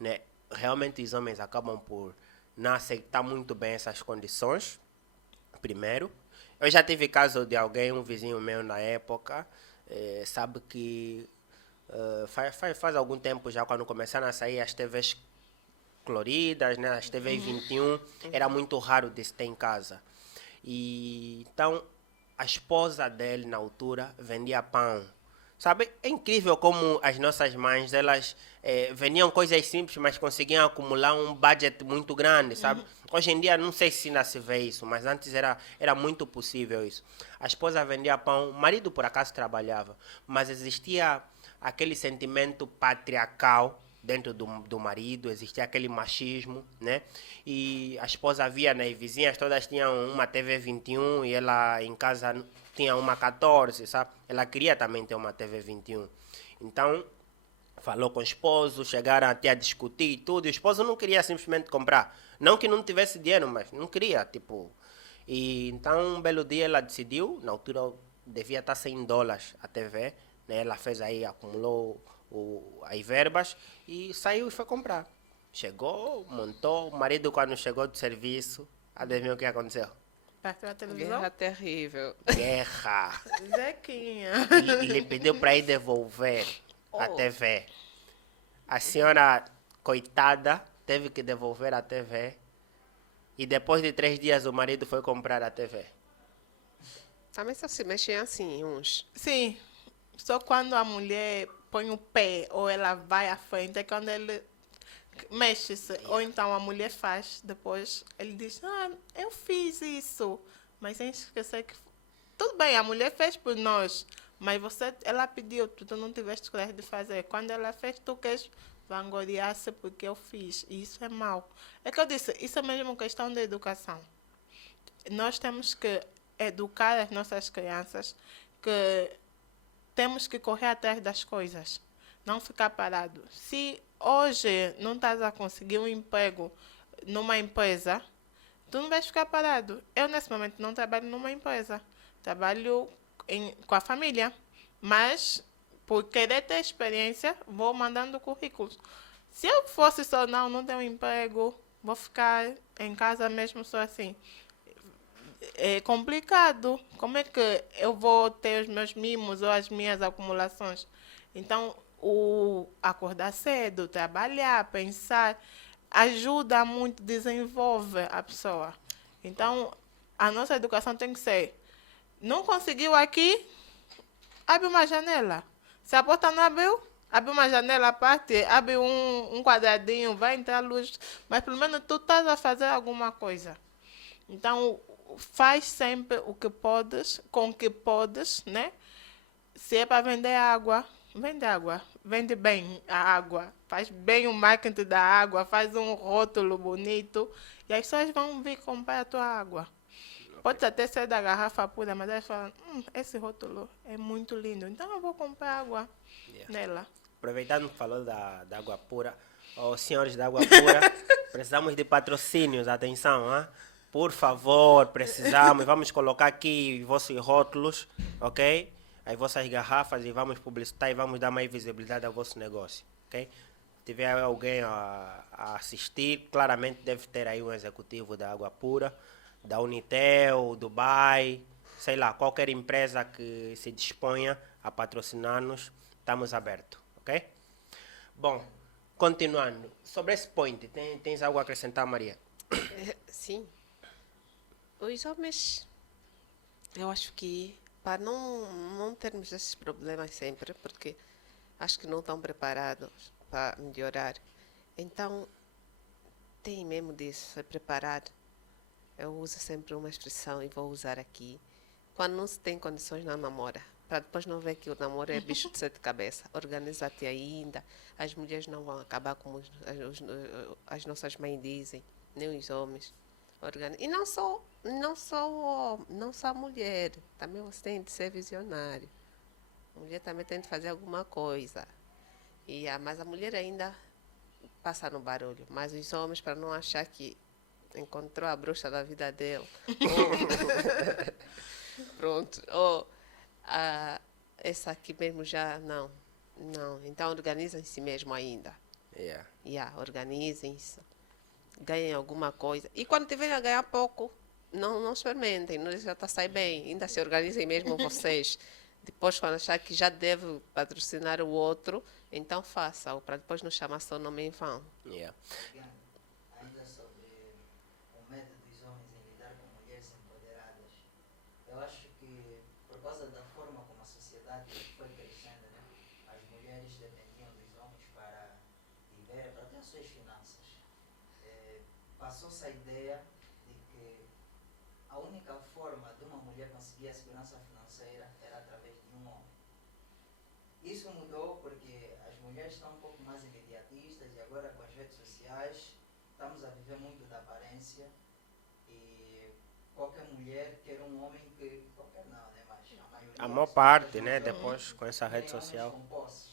Né? Realmente os homens acabam por não aceitar muito bem essas condições, primeiro. Eu já tive caso de alguém, um vizinho meu na época, sabe que faz algum tempo já, quando começaram a sair as TVs coloridas, né, as TVs 21, era muito raro de se ter em casa. E então, a esposa dele, na altura, vendia pão. Sabe, é incrível como as nossas mães, elas vendiam coisas simples, mas conseguiam acumular um budget muito grande, sabe? Hoje em dia, não sei se ainda se vê isso, mas antes era muito possível isso. A esposa vendia pão, o marido por acaso trabalhava, mas existia aquele sentimento patriarcal dentro do marido, existia aquele machismo, né? E a esposa via, né? As vizinhas todas tinham uma TV 21 e ela em casa tinha uma 14, sabe? Ela queria também ter uma TV 21. Então, falou com o esposo, chegaram até a discutir e tudo. E o esposo não queria simplesmente comprar. Não que não tivesse dinheiro, mas não queria, tipo. E então, um belo dia ela decidiu, na altura devia estar $100 a TV, né? Ela fez aí, acumulou as verbas e saiu e foi comprar. Chegou, montou. O marido, quando chegou do serviço, adivinha o que aconteceu? Partiu a televisão? Guerra terrível. Guerra. Zequinha. Ele pediu para ir devolver a TV. A senhora, coitada, teve que devolver a TV. E depois de 3 dias o marido foi comprar a TV. Também só se mexem assim, uns. Sim, só quando a mulher põe o pé ou ela vai à frente é quando ele mexe-se. Ou então a mulher faz, depois ele diz, eu fiz isso. Mas sem esquecer que tudo bem, a mulher fez por nós, mas ela pediu, tu não tiveste coragem de fazer. Quando ela fez, tu queres vangloriar-se porque eu fiz. E isso é mau. É que eu disse, isso é mesmo questão de educação. Nós temos que educar as nossas crianças que temos que correr atrás das coisas, não ficar parado. Se hoje não estás a conseguir um emprego numa empresa, tu não vais ficar parado. Eu, nesse momento, não trabalho numa empresa. Trabalho com a família. Mas, por querer ter experiência, vou mandando currículos. Se eu fosse só, não tenho emprego, vou ficar em casa mesmo só assim. É complicado. Como é que eu vou ter os meus mimos ou as minhas acumulações? Então, o acordar cedo, trabalhar, pensar, ajuda muito, desenvolve a pessoa. Então, a nossa educação tem que ser, não conseguiu aqui, abre uma janela. Se a porta não abriu, abre uma janela à parte, abre um quadradinho, vai entrar luz, mas pelo menos tu estás a fazer alguma coisa. Então, faz sempre o que podes, com o que podes, né? Se é para vender água, vende água. Vende bem a água. Faz bem o marketing da água, faz um rótulo bonito e as pessoas vão vir comprar a tua água. Pode até ser da garrafa pura, mas elas falam, esse rótulo é muito lindo, então eu vou comprar água nela. Aproveitando que falou da água pura, os senhores da água pura, precisamos de patrocínios, atenção, hein? Por favor, precisamos, vamos colocar aqui vossos rótulos, ok? As vossas garrafas e vamos publicitar e vamos dar mais visibilidade ao vosso negócio, ok? Se tiver alguém a assistir, claramente deve ter aí um executivo da água pura, da Unitel, Dubai, sei lá, qualquer empresa que se disponha a patrocinar-nos, estamos abertos, ok? Bom, continuando, sobre esse point, tens algo a acrescentar, Maria? Sim. Os homens, eu acho que para não termos esses problemas sempre, porque acho que não estão preparados para melhorar, então tem mesmo de se preparar. Eu uso sempre uma expressão e vou usar aqui. Quando não se tem condições, não namora. Para depois não ver que o namoro é bicho de sete cabeças. Organiza-te ainda. As mulheres não vão acabar como as nossas mães dizem, nem os homens. E não só a mulher. Também você tem de ser visionário. A mulher também tem de fazer alguma coisa. Mas a mulher ainda passa no barulho. Mas os homens, para não achar que encontrou a bruxa da vida dele. Pronto. Essa aqui mesmo já, não. Então organizem-se mesmo ainda. Organizem-se. Ganhem alguma coisa. E quando tiverem a ganhar pouco, não experimentem. Não já está a sair bem. Ainda se organizem mesmo vocês. Depois, quando achar que já deve patrocinar o outro, então faça-o. Para depois não chamar seu nome em vão. Ainda sobre o medo dos homens em lidar com mulheres empoderadas, eu acho que por causa da forma como a sociedade foi crescendo, né, as mulheres dependiam dos homens para viver, para ter as suas finanças. Passou-se a ideia de que a única forma de uma mulher conseguir a segurança financeira era através de um homem. Isso mudou porque as mulheres estão um pouco mais imediatistas e agora com as redes sociais estamos a viver muito da aparência e qualquer mulher quer um homem que... Qualquer não, né? Mas a maioria... A maior parte, né? Depois com essa rede social. Com posses.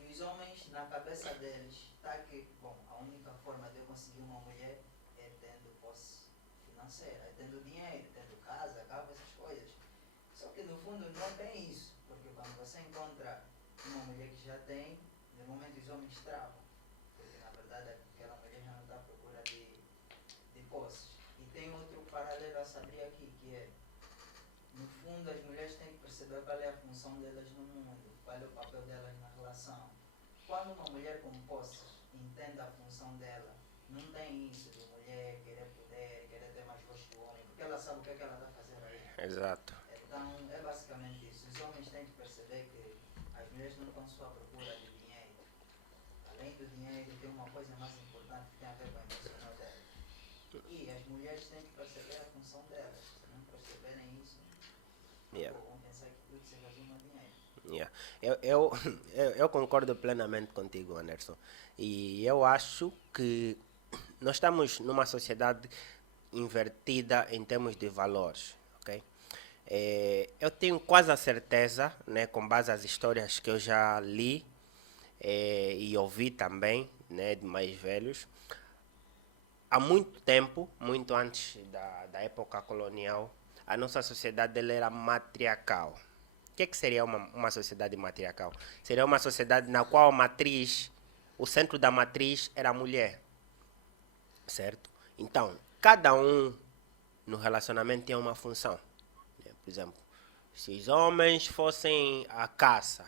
E os homens, na cabeça deles, está que, bom, a única forma de eu conseguir uma mulher é tendo posse financeira, é tendo dinheiro, tendo casa, carro, essas coisas. Só que no fundo não é bem isso, porque quando você encontra uma mulher que já tem, normalmente os homens travam, porque na verdade aquela mulher já não está à procura de posses. E tem outro paralelo a saber aqui, que é, no fundo as mulheres têm que perceber qual é a função delas no mundo, qual é o papel delas na relação. Quando uma mulher com posses entende a função dela, não tem isso de mulher querer poder, querer ter mais voz que o homem, porque ela sabe o que é que ela está fazendo aí. Exato. Então é basicamente isso. Os homens têm que perceber que as mulheres não estão só à procura de dinheiro. Além do dinheiro, tem uma coisa mais importante que tem a ver com a emocional delas. E as mulheres têm que perceber a função delas. Se não perceberem isso, Yeah. vão pensar que tudo se resume a dinheiro. Yeah. Eu concordo plenamente contigo, Anderson. E eu acho que nós estamos numa sociedade invertida em termos de valores, ok? Eu tenho quase a certeza, né, com base nas histórias que eu já li e ouvi também, né, de mais velhos, há muito tempo, muito antes da época colonial, a nossa sociedade ela era matriarcal. O que seria uma sociedade matriarcal? Seria uma sociedade na qual a matriz, o centro da matriz era a mulher, certo? Então, cada um no relacionamento tinha uma função. Por exemplo, se os homens fossem a caça,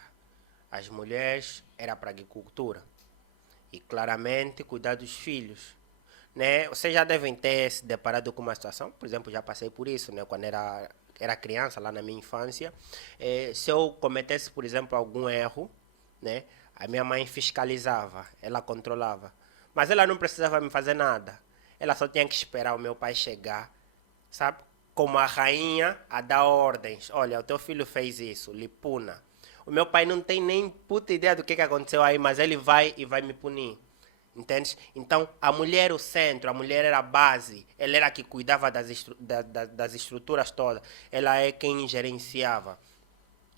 as mulheres era para a agricultura. E claramente cuidar dos filhos. Né? Vocês já devem ter se deparado com uma situação, por exemplo, já passei por isso, né? Quando era criança, lá na minha infância. Se eu cometesse, por exemplo, algum erro, né? A minha mãe fiscalizava, ela controlava. Mas ela não precisava me fazer nada. Ela só tinha que esperar o meu pai chegar, sabe? Como a rainha a dar ordens. Olha, o teu filho fez isso, lhe puna. O meu pai não tem nem puta ideia do que aconteceu aí, mas ele vai e vai me punir. Entende? Então, a mulher era o centro, a mulher era a base, ela era a que cuidava das estruturas todas, ela é quem gerenciava.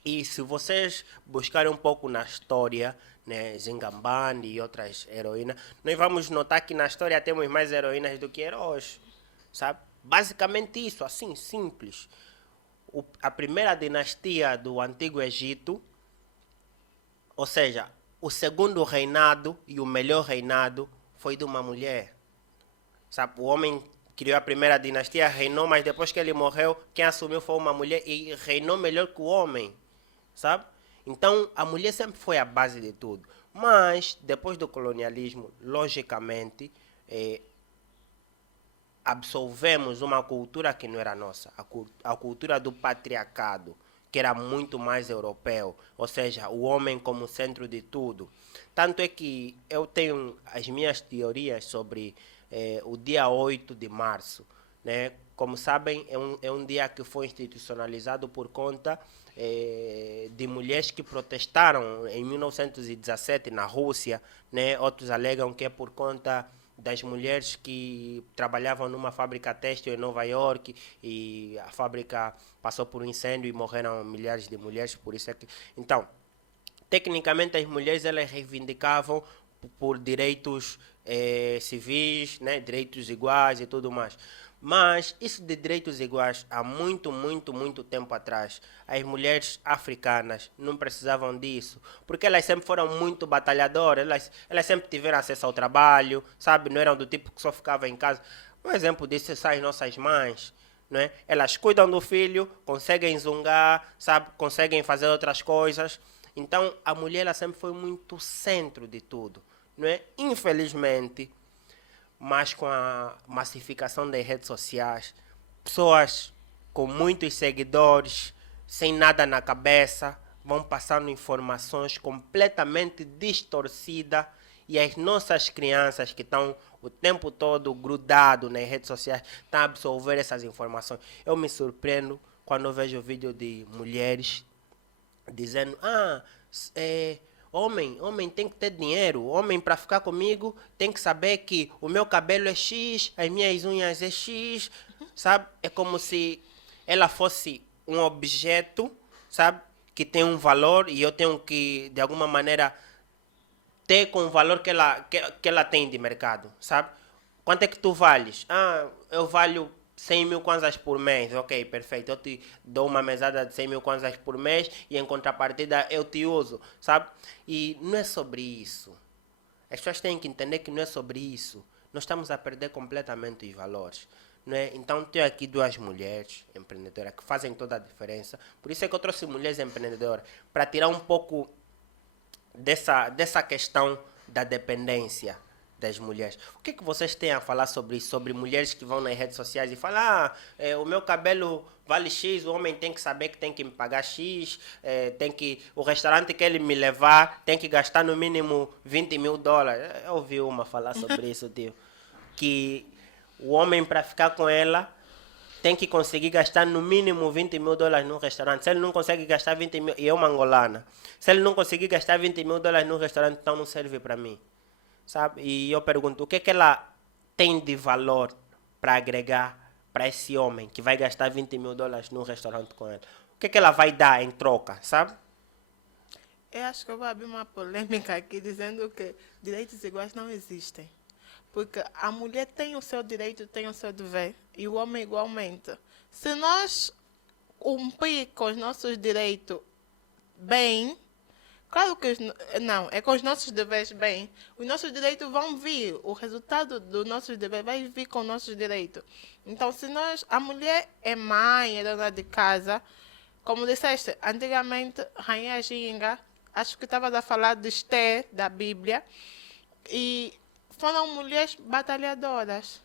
E se vocês buscarem um pouco na história, né, Zingambandi e outras heroínas, nós vamos notar que na história temos mais heroínas do que heróis, sabe? Basicamente isso, assim, simples. A primeira dinastia do Antigo Egito, ou seja, o segundo reinado e o melhor reinado foi de uma mulher. Sabe, o homem criou a primeira dinastia, reinou, mas depois que ele morreu, quem assumiu foi uma mulher e reinou melhor que o homem. Sabe? Então, a mulher sempre foi a base de tudo. Mas, depois do colonialismo, logicamente, absorvemos uma cultura que não era nossa, a cultura do patriarcado, que era muito mais europeu, ou seja, o homem como centro de tudo. Tanto é que eu tenho as minhas teorias sobre o dia 8 de março. Né? Como sabem, é um dia que foi institucionalizado por conta de mulheres que protestaram em 1917 na Rússia. Né? Outros alegam que é por conta das mulheres que trabalhavam numa fábrica têxtil em Nova York e a fábrica passou por um incêndio e morreram milhares de mulheres, por isso é que... Então, tecnicamente as mulheres elas reivindicavam por direitos civis, né, direitos iguais e tudo mais. Mas isso de direitos iguais, há muito, muito, muito tempo atrás, as mulheres africanas não precisavam disso, porque elas sempre foram muito batalhadoras, elas sempre tiveram acesso ao trabalho, sabe? Não eram do tipo que só ficava em casa. Um exemplo disso são as nossas mães, né? Elas cuidam do filho, conseguem zungar, sabe? Conseguem fazer outras coisas. Então, a mulher ela sempre foi muito centro de tudo, não é? Infelizmente, mas com a massificação das redes sociais, pessoas com muitos seguidores, sem nada na cabeça, vão passando informações completamente distorcidas e as nossas crianças que estão o tempo todo grudadas nas redes sociais estão a absorver essas informações. Eu me surpreendo quando eu vejo vídeo de mulheres dizendo, homem tem que ter dinheiro, homem para ficar comigo tem que saber que o meu cabelo é X, as minhas unhas é X, sabe? É como se ela fosse um objeto, sabe? Que tem um valor e eu tenho que, de alguma maneira, ter com o valor que ela tem de mercado, sabe? Quanto é que tu vales? Eu valho 100 mil kwanzas por mês. Ok, perfeito. Eu te dou uma mesada de 100 mil kwanzas por mês e em contrapartida eu te uso, sabe? E não é sobre isso. As pessoas têm que entender que não é sobre isso. Nós estamos a perder completamente os valores. Não é? Então, tenho aqui duas mulheres empreendedoras que fazem toda a diferença. Por isso é que eu trouxe mulheres empreendedoras, para tirar um pouco dessa questão da dependência. das mulheres. O que vocês têm a falar sobre isso? Sobre mulheres que vão nas redes sociais e falam, o meu cabelo vale X, o homem tem que saber que tem que me pagar X, o restaurante que ele me levar tem que gastar no mínimo 20 mil dólares. Eu ouvi uma falar sobre isso, tio. Que o homem, para ficar com ela, tem que conseguir gastar no mínimo 20 mil dólares num restaurante. Se ele não consegue gastar 20 mil, e é uma angolana, se ele não conseguir gastar 20 mil dólares num restaurante, então não serve para mim. Sabe? E eu pergunto, o que é que ela tem de valor para agregar para esse homem que vai gastar 20 mil dólares num restaurante com ela? O que é que ela vai dar em troca, sabe? Eu acho que eu vou abrir uma polêmica aqui dizendo que direitos iguais não existem. Porque a mulher tem o seu direito, tem o seu dever, e o homem igualmente. Se nós cumprir com os nossos direitos bem, claro que não, é com os nossos deveres bem, os nossos direitos vão vir, o resultado dos nossos deveres vai vir com os nossos direitos. Então, se a mulher é mãe, é dona de casa, como disseste, antigamente, Rainha Ginga, acho que estavas a falar de Esther, da Bíblia, e foram mulheres batalhadoras.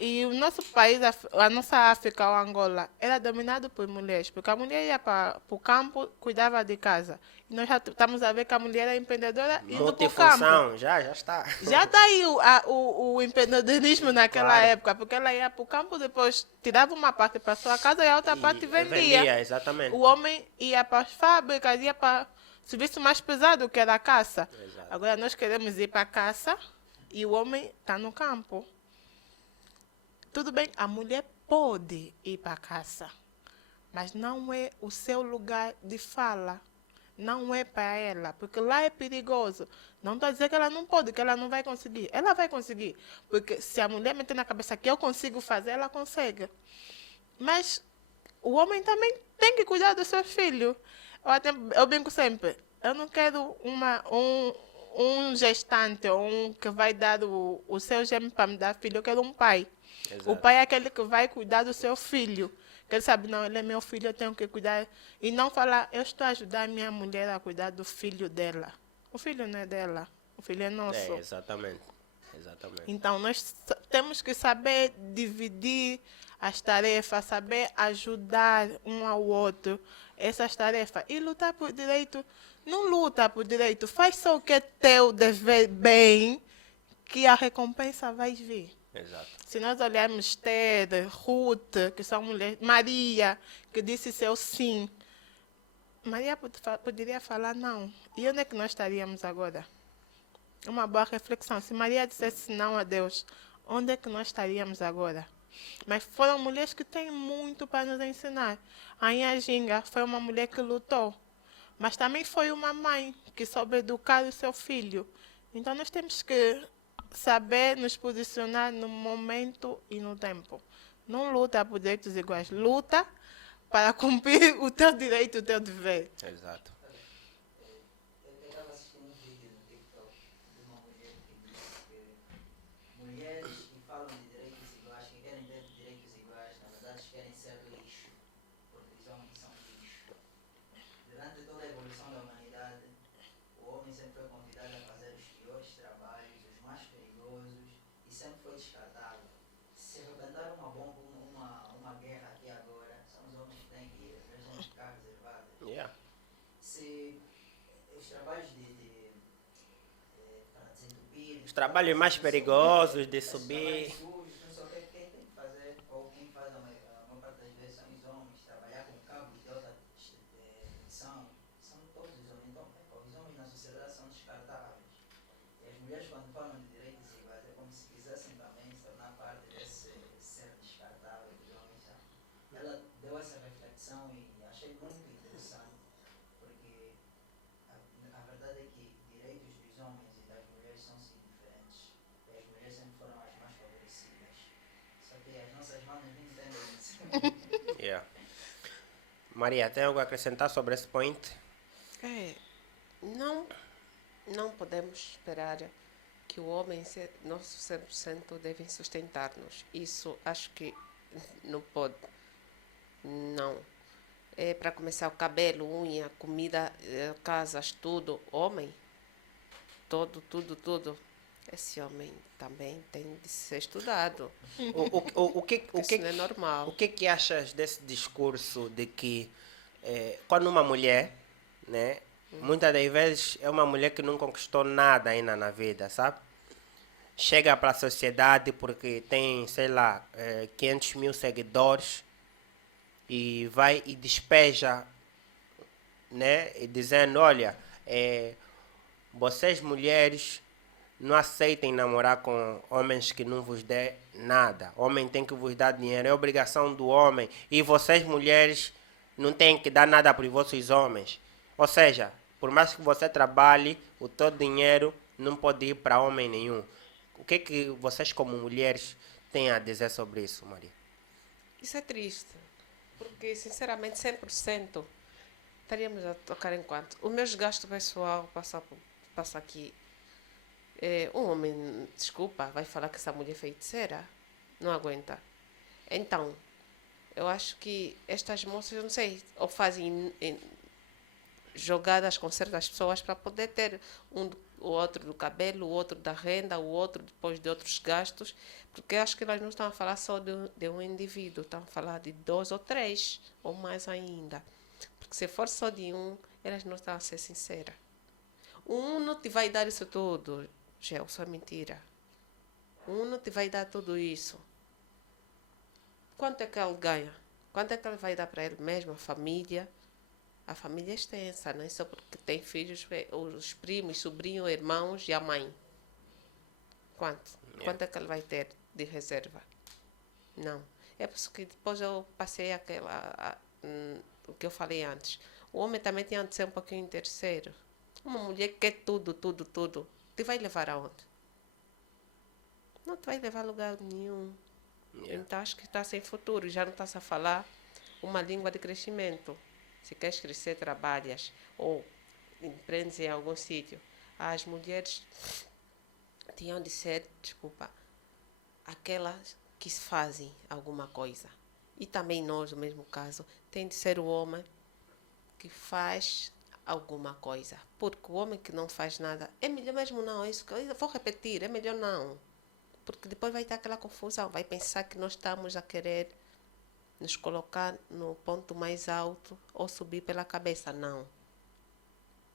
E o nosso país, a nossa África, o Angola, era dominado por mulheres, porque a mulher ia para o campo, cuidava de casa. E nós já estamos a ver que a mulher era empreendedora indo para o campo. Já está. Já está aí o empreendedorismo naquela época, porque ela ia para o campo, depois tirava uma parte para sua casa e a outra parte vendia. Exatamente. O homem ia para as fábricas, ia para serviço mais pesado, que era a caça. Exato. Agora nós queremos ir para a caça e o homem está no campo. Tudo bem, a mulher pode ir para a caça, mas não é o seu lugar de fala. Não é para ela, porque lá é perigoso. Não estou a dizer que ela não pode, que ela não vai conseguir. Ela vai conseguir, porque se a mulher meter na cabeça que eu consigo fazer, ela consegue. Mas o homem também tem que cuidar do seu filho. Eu brinco sempre, eu não quero um gestante ou um que vai dar o seu gêmeo para me dar filho, eu quero um pai. Exato. O pai é aquele que vai cuidar do seu filho. Que ele sabe, não, ele é meu filho, eu tenho que cuidar. E não falar, eu estou a ajudar a minha mulher a cuidar do filho dela. O filho não é dela, o filho é nosso. Exatamente. Então, nós temos que saber dividir as tarefas, saber ajudar um ao outro essas tarefas. E lutar por direito, não luta por direito, faz só o que é teu dever bem, que a recompensa vai vir. Exato. Se nós olharmos Esther, Ruth, que são mulheres, Maria, que disse seu sim, Maria poderia falar não. E onde é que nós estaríamos agora? Uma boa reflexão. Se Maria dissesse não a Deus, onde é que nós estaríamos agora? Mas foram mulheres que têm muito para nos ensinar. A Rainha Ginga foi uma mulher que lutou, mas também foi uma mãe que soube educar o seu filho. Então nós temos que saber nos posicionar no momento e no tempo. Não luta por direitos iguais, luta para cumprir o teu direito, o teu dever. Exato. Eu estava assistindo um vídeo no TikTok de uma mulher que disse que mulheres que falam de direitos iguais, que querem ter direitos iguais, na verdade querem ser lixo, porque os homens são lixo. Durante toda a evolução da humanidade, o homem sempre foi convidado a fazer os piores trabalhos, os mais perigosos, e sempre foi descartado. Se arrebentar uma bomba, uma guerra aqui agora, são os homens que têm que ir, a gente ficar reservado. Yeah. Se os trabalhos para desentupir, Os trabalhos mais perigosos de subir. sujos, não sei o que, quem tem que fazer, ou quem faz a maior parte das vezes são os homens. Trabalhar com cabos de alta tensão, são todos os homens. Então, os homens na sociedade são descartáveis. E as mulheres, quando falam de direitos iguais, é como se quisessem também se tornar parte desse ser descartável dos homens. Sabe? Ela deu essa reflexão e achei muito interessante, porque a verdade é que direitos dos homens e das mulheres são sim diferentes. E as mulheres sempre foram as mais favorecidas. Só que as nossas mães não entendem isso. Yeah. Maria, tem algo a acrescentar sobre esse point? Não podemos esperar que o homem, nosso 100%, deve sustentar-nos. Isso acho que não pode. Não. É para começar o cabelo, unha, comida, casas, tudo. Homem. Tudo. esse homem também tem de ser estudado. O que, Isso não é normal. o que achas desse discurso de que quando uma mulher, né, muitas das vezes é uma mulher que não conquistou nada ainda na vida, sabe? Chega para a sociedade porque tem, sei lá, 500 mil seguidores e vai e despeja, né, e dizendo, olha, vocês mulheres não aceitem namorar com homens que não vos dê nada. Homem tem que vos dar dinheiro, é obrigação do homem. E vocês mulheres não têm que dar nada para os vossos homens. Ou seja, por mais que você trabalhe, o teu dinheiro não pode ir para homem nenhum. O que vocês como mulheres têm a dizer sobre isso, Maria? Isso é triste. Porque, sinceramente, 100% estaríamos a tocar em quanto? O meu gasto pessoal passa aqui. Um homem, desculpa, vai falar que essa mulher é feiticeira? Não aguenta. Então, eu acho que estas moças, eu não sei, ou fazem jogadas com certas pessoas para poder ter o outro do cabelo, o outro da renda, o outro depois de outros gastos, porque eu acho que elas não estão a falar só de um indivíduo, estão a falar de 2 ou 3, ou mais ainda. Porque se for só de um, elas não estão a ser sinceras. Um não te vai dar isso tudo, Gelson, é mentira. Um não te vai dar tudo isso. Quanto é que ele ganha? Quanto é que ele vai dar para ele mesmo, a família? A família é extensa, não é só porque tem filhos, os primos, sobrinhos, irmãos e a mãe. Quanto? Quanto é que ele vai ter de reserva? Não. É por isso que depois eu passei o que eu falei antes. O homem também tinha de ser um pouquinho interesseiro. Uma mulher que quer tudo, tudo, tudo. Te vai levar aonde? Não te vai levar a lugar nenhum. Então acho que está sem futuro. Já não está a falar uma língua de crescimento. Se queres crescer, trabalhas ou empreendes em algum sítio. As mulheres tinham de ser, desculpa, aquelas que fazem alguma coisa. E também nós, no mesmo caso, tem de ser o homem que faz alguma coisa. Porque o homem que não faz nada, é melhor mesmo não, é isso que eu vou repetir, é melhor não. Porque depois vai ter aquela confusão, vai pensar que nós estamos a querer nos colocar no ponto mais alto ou subir pela cabeça. Não.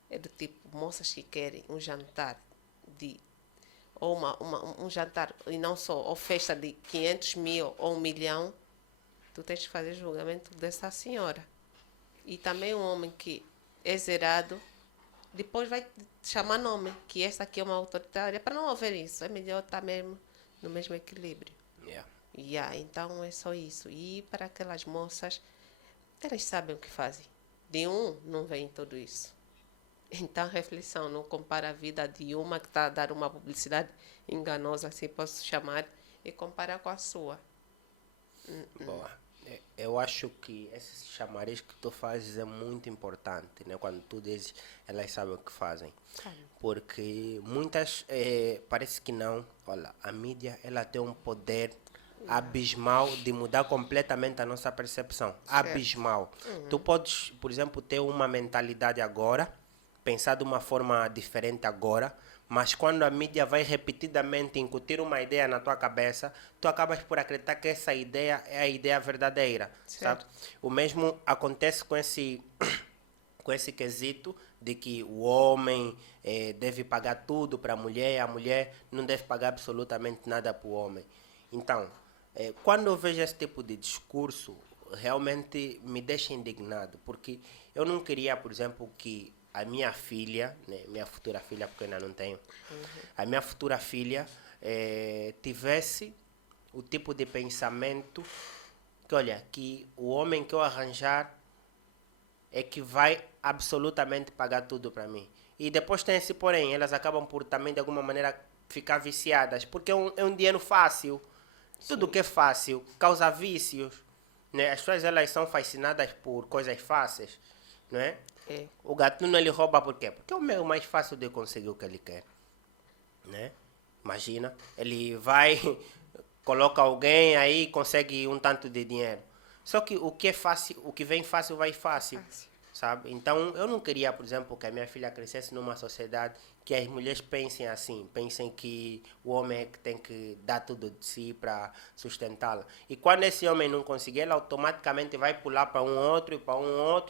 É do tipo, moças que querem um jantar ou um jantar, e não só, ou festa de 500 mil ou 1 milhão, tu tens que fazer julgamento dessa senhora. E também um homem que é zerado, depois vai te chamar nome, que essa aqui é uma autoritária, para não haver isso. É melhor estar mesmo no mesmo equilíbrio. Então é só isso. E para aquelas moças, elas sabem o que fazem. De um, não vem tudo isso. Então, reflexão, não compara a vida de uma que está a dar uma publicidade enganosa, assim posso chamar, e comparar com a sua. Boa. Eu acho que esse chamariz que tu fazes é muito importante, né? Quando tu dizes, elas sabem o que fazem. Porque muitas, parece que não. Olha, a mídia, ela tem um poder abismal de mudar completamente a nossa percepção. Abismal. Tu podes, por exemplo, ter uma mentalidade agora, pensar de uma forma diferente agora, mas quando a mídia vai repetidamente incutir uma ideia na tua cabeça, tu acabas por acreditar que essa ideia é a ideia verdadeira, sabe? O mesmo acontece com esse quesito de que o homem deve pagar tudo para a mulher não deve pagar absolutamente nada para o homem. Então, quando eu vejo esse tipo de discurso, realmente me deixa indignado, porque eu não queria, por exemplo, que a minha filha, né, minha futura filha, porque eu ainda não tenho, a minha futura filha tivesse o tipo de pensamento que, olha, que o homem que eu arranjar é que vai absolutamente pagar tudo para mim. E depois tem esse porém, elas acabam por também de alguma maneira ficar viciadas, porque é um dinheiro fácil. Tudo que é fácil causa vícios, né? As pessoas, elas são fascinadas por coisas fáceis, não é? O gatuno, ele rouba por quê? Porque é o meio mais fácil de conseguir o que ele quer, né? Imagina, ele vai, coloca alguém aí e consegue um tanto de dinheiro. Só que o que é fácil, o que vem fácil vai fácil, sabe? Então, eu não queria, por exemplo, que a minha filha crescesse numa sociedade que as mulheres pensem assim, pensem que o homem é que tem que dar tudo de si para sustentá-la. E quando esse homem não conseguir, ela automaticamente vai pular para um outro,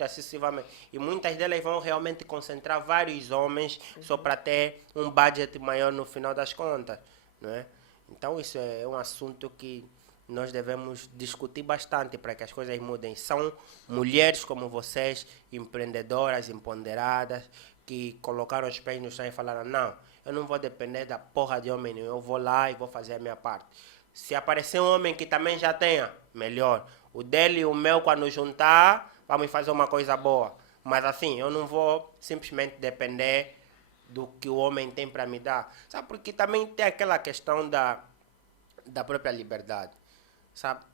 assim sucessivamente. E muitas delas vão realmente concentrar vários homens só para ter um budget maior no final das contas, não é? Então, isso é um assunto que nós devemos discutir bastante para que as coisas mudem. São mulheres como vocês, empreendedoras, empoderadas, que colocaram os pés no chão e falaram, não, eu não vou depender da porra de homem nenhum, eu vou lá e vou fazer a minha parte. Se aparecer um homem que também já tenha, melhor. O dele e o meu, quando juntar, vamos fazer uma coisa boa. Mas assim, eu não vou simplesmente depender do que o homem tem para me dar. Sabe, porque também tem aquela questão da própria liberdade. Sabe?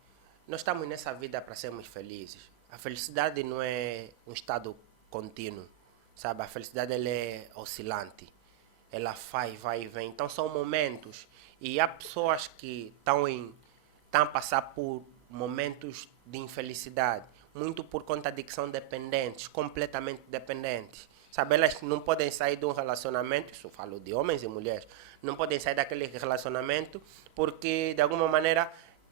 Nós estamos nessa vida para sermos felizes. A felicidade não é um estado contínuo, sabe? A felicidade ela é oscilante. Ela vai e vem. Então são momentos. E há pessoas que estão a passar por momentos de infelicidade, muito por conta de que são dependentes, completamente dependentes. Sabe, elas não podem sair de um relacionamento, isso eu falo de homens e mulheres, não podem sair daquele relacionamento porque de alguma maneira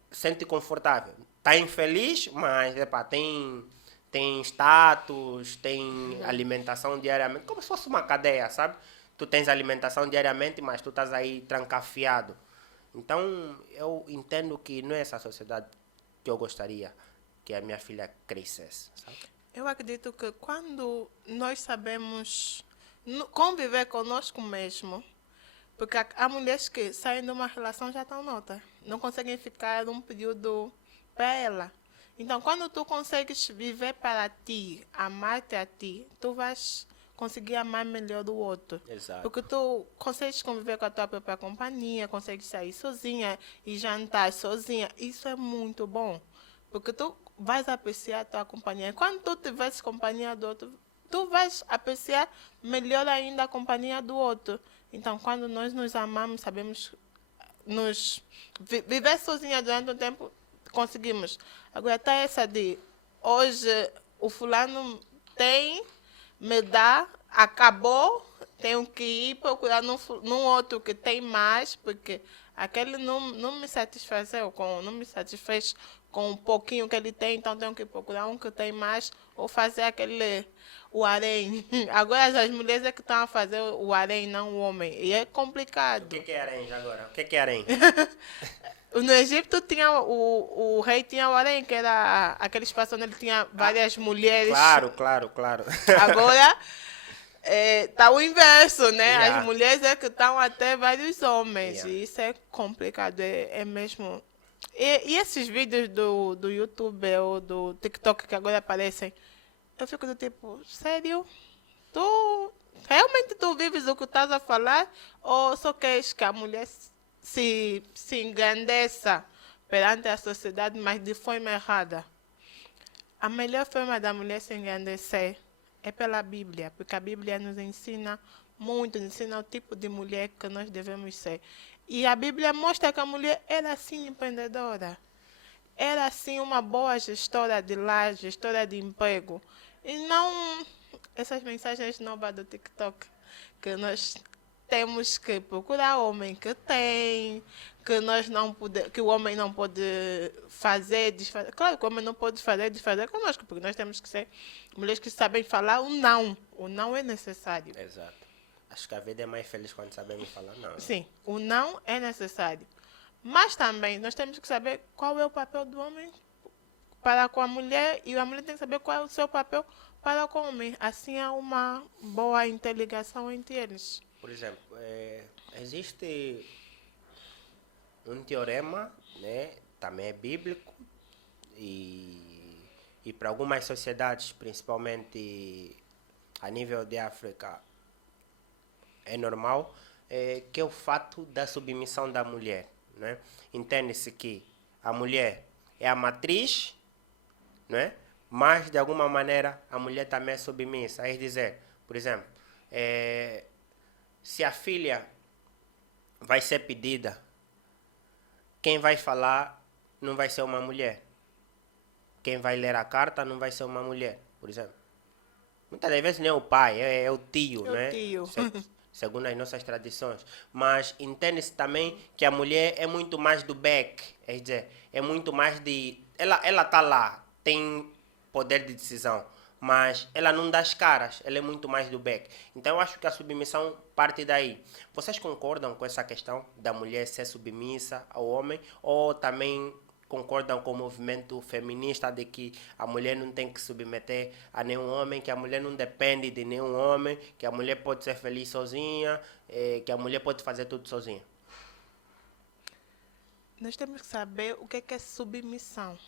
sente confortável. Está infeliz, mas epa, tem status, tem alimentação diariamente, como se fosse uma cadeia, sabe? Tu tens alimentação diariamente, mas tu estás aí trancafiado. Então, eu entendo que não é essa sociedade que eu gostaria que a minha filha crescesse, sabe? Eu acredito que quando nós sabemos conviver conosco mesmo, porque há mulheres que saem de uma relação já estão noutra, não conseguem ficar um período para ela. Então, quando tu consegues viver para ti, amar-te a ti, tu vais conseguir amar melhor o outro. Exato. Porque tu consegues conviver com a tua própria companhia, consegues sair sozinha e jantar sozinha. Isso é muito bom. Porque tu vais apreciar a tua companhia. Quando tu tiveres companhia do outro, tu vais apreciar melhor ainda a companhia do outro. Então, quando nós nos amamos, sabemos viver sozinha durante um tempo, conseguimos. Agora, está essa de hoje o fulano tem, me dá, acabou, tenho que ir procurar num outro que tem mais, porque aquele não me não me satisfez com um pouquinho que ele tem, então tenho que procurar um que tem mais, ou fazer o harém. Agora as mulheres é que estão a fazer o harém, não o homem. E é complicado. O que é harém agora? O que é harém? No Egito tinha o rei tinha o harém, que era aquele espaço onde ele tinha várias mulheres. Claro. Agora tá o inverso, né? Yeah. As mulheres é que estão até vários homens. Yeah. E isso é complicado, é mesmo. E esses vídeos do YouTube ou do TikTok que agora aparecem, eu fico do tipo, sério? Realmente tu vives o que estás a falar? Ou só queres que a mulher se engrandeça perante a sociedade, mas de forma errada? A melhor forma da mulher se engrandecer é pela Bíblia, porque a Bíblia nos ensina muito, nos ensina o tipo de mulher que nós devemos ser. E a Bíblia mostra que a mulher era sim empreendedora, era sim uma boa gestora de lar, gestora de emprego. E não essas mensagens novas do TikTok, que nós temos que procurar homem que tem, que nós não que o homem não pode fazer, desfazer. Claro que o homem não pode fazer, desfazer conosco, porque nós temos que ser mulheres que sabem falar o não. O não é necessário. Exato. Acho que a vida é mais feliz quando sabemos falar não. Sim, o não é necessário. Mas também nós temos que saber qual é o papel do homem para com a mulher e a mulher tem que saber qual é o seu papel para com o homem. Assim há uma boa interligação entre eles. Por exemplo, existe um teorema, né, também é bíblico, e para algumas sociedades, principalmente a nível de África, é normal, que é o fato da submissão da mulher. Né? Entende-se que a mulher é a matriz, né? Mas de alguma maneira a mulher também é submissa. É dizer, por exemplo, se a filha vai ser pedida, quem vai falar não vai ser uma mulher. Quem vai ler a carta não vai ser uma mulher, por exemplo. Muitas das vezes nem é o pai, é o tio, É o né? tio. Segundo as nossas tradições. Mas entende-se também que a mulher é muito mais do back, é dizer, é muito mais de... Ela tá lá, tem poder de decisão, mas ela não dá as caras, ela é muito mais do back. Então eu acho que a submissão parte daí. Vocês concordam com essa questão da mulher ser submissa ao homem ou também concordam com o movimento feminista de que a mulher não tem que submeter a nenhum homem, que a mulher não depende de nenhum homem, que a mulher pode ser feliz sozinha, que a mulher pode fazer tudo sozinha? Nós temos que saber o que é submissão.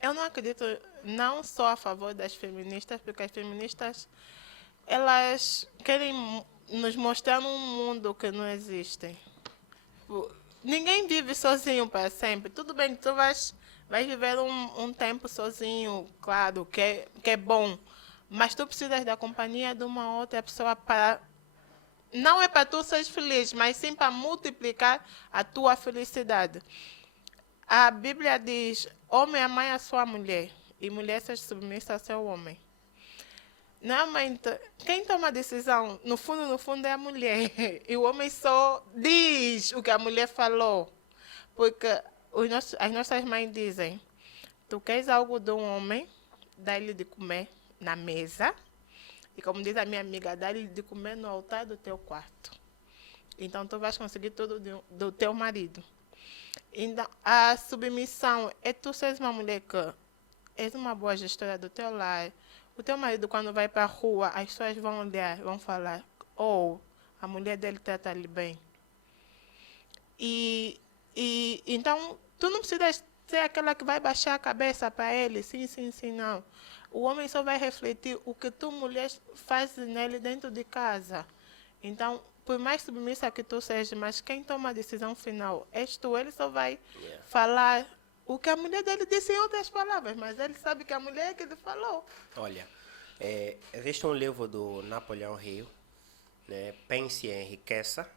Eu não acredito, não sou a favor das feministas, porque as feministas, elas querem nos mostrar um mundo que não existe. Ninguém vive sozinho para sempre. Tudo bem que tu vais viver um tempo sozinho, claro, que é bom. Mas tu precisas da companhia de uma outra pessoa para... Não é para tu seres feliz, mas sim para multiplicar a tua felicidade. A Bíblia diz, homem amai a sua mulher, e mulher seja submissa ao seu homem. Normalmente, quem toma a decisão, no fundo, é a mulher. E o homem só diz o que a mulher falou. Porque as nossas mães dizem, tu queres algo de um homem, dá-lhe de comer na mesa. E como diz a minha amiga, dá-lhe de comer no altar do teu quarto. Então, tu vais conseguir tudo do teu marido. Então, a submissão é tu seres uma mulher que és uma boa gestora do teu lar. O teu marido, quando vai para a rua, as pessoas vão olhar, vão falar, oh, a mulher dele trata-lhe bem. Então, tu não precisas ser aquela que vai baixar a cabeça para ele, sim, não. O homem só vai refletir o que tu, mulher, faz nele dentro de casa. Então, por mais submissa que tu sejas, mas quem toma a decisão final és tu, ele só vai falar o que a mulher dele disse em outras palavras, mas ele sabe que a mulher é que ele falou. Olha, existe um livro do Napoleão Hill, né, Pense e Enriqueça,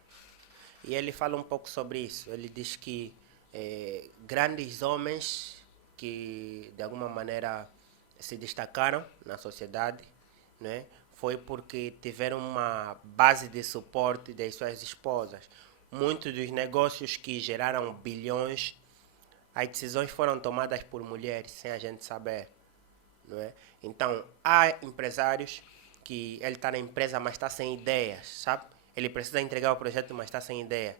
e ele fala um pouco sobre isso. Ele diz que grandes homens que de alguma maneira se destacaram na sociedade, né, foi porque tiveram uma base de suporte das suas esposas. Muitos dos negócios que geraram bilhões, as decisões foram tomadas por mulheres sem a gente saber, não é? Então, há empresários que ele está na empresa, mas está sem ideias, sabe? Ele precisa entregar o projeto, mas está sem ideia.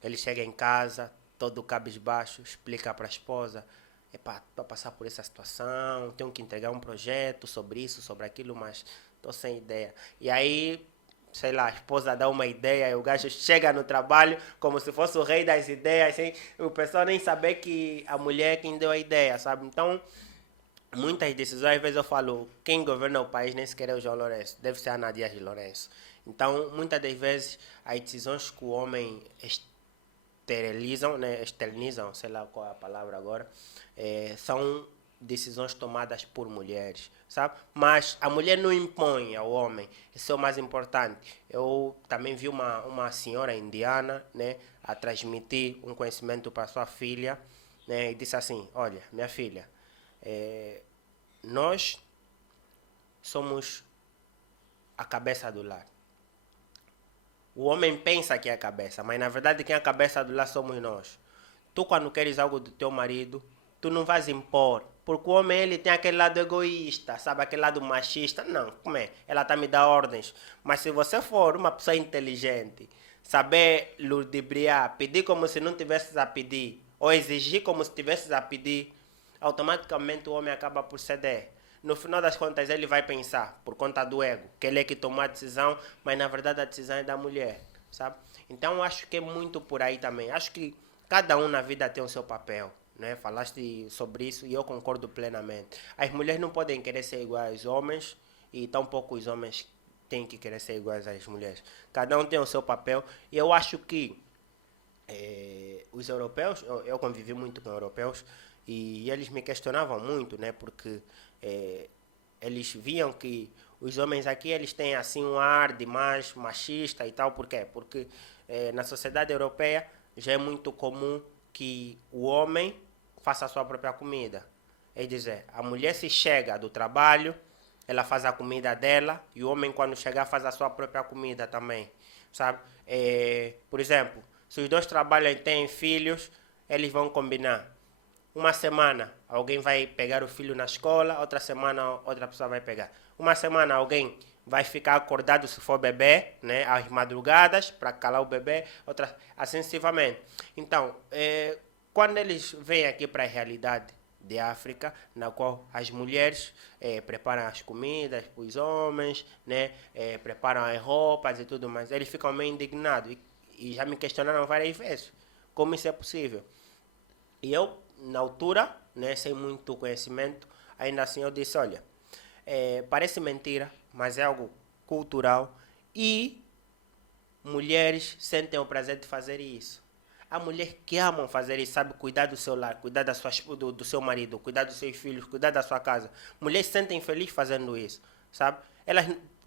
Ele chega em casa, todo cabisbaixo, explica para a esposa, epá, estou a passar por essa situação, tenho que entregar um projeto sobre isso, sobre aquilo, mas estou sem ideia. E aí, sei lá, a esposa dá uma ideia e o gajo chega no trabalho como se fosse o rei das ideias, sem o pessoal nem saber que a mulher é quem deu a ideia, sabe? Então, muitas decisões, às vezes eu falo, quem governa o país nem sequer é o João Lourenço, deve ser a Ana Dias de Lourenço. Então, muitas das vezes, as decisões que o homem externizam, sei lá qual é a palavra agora, são decisões tomadas por mulheres, sabe? Mas a mulher não impõe ao homem, isso é o mais importante. Eu também vi uma senhora indiana, né, a transmitir um conhecimento para sua filha, né, e disse assim, olha, minha filha, nós somos a cabeça do lar. O homem pensa que é a cabeça, mas na verdade quem é a cabeça do lar somos nós. Tu quando queres algo do teu marido, tu não vais impor. Porque o homem ele tem aquele lado egoísta, sabe? Aquele lado machista. Não, como é? Ela está me dando ordens. Mas se você for uma pessoa inteligente, saber ludibriar, pedir como se não tivesses a pedir, ou exigir como se tivesses a pedir, automaticamente o homem acaba por ceder. No final das contas, ele vai pensar, por conta do ego, que ele é que tomou a decisão, mas na verdade a decisão é da mulher, sabe? Então, eu acho que é muito por aí também. Acho que cada um na vida tem o seu papel, né? Falaste sobre isso e eu concordo plenamente. As mulheres não podem querer ser iguais aos homens e tampouco os homens têm que querer ser iguais às mulheres. Cada um tem o seu papel e eu acho que os europeus, eu convivi muito com europeus e eles me questionavam muito, né? Porque eles viam que os homens aqui eles têm assim um ar de mais machista e tal. Por quê? Porque na sociedade europeia já é muito comum que o homem faça a sua própria comida. É dizer, a mulher se chega do trabalho, ela faz a comida dela e o homem, quando chegar, faz a sua própria comida também, sabe? Por exemplo, se os dois trabalham e têm filhos, eles vão combinar. Uma semana, alguém vai pegar o filho na escola, outra semana, outra pessoa vai pegar. Uma semana, alguém vai ficar acordado se for bebê, né, às madrugadas, para calar o bebê, outra, assim sucessivamente. Então, quando eles vêm aqui para a realidade de África, na qual as mulheres preparam as comidas para os homens, né, preparam as roupas e tudo mais, eles ficam meio indignados e já me questionaram várias vezes como isso é possível. E eu, na altura, né, sem muito conhecimento, ainda assim eu disse, olha, parece mentira, mas é algo cultural e mulheres sentem o prazer de fazer isso. Há mulheres que amam fazer isso, sabe, cuidar do seu lar, cuidar do seu marido, cuidar dos seus filhos, cuidar da sua casa. Mulheres se sentem felizes fazendo isso, sabe? Elas,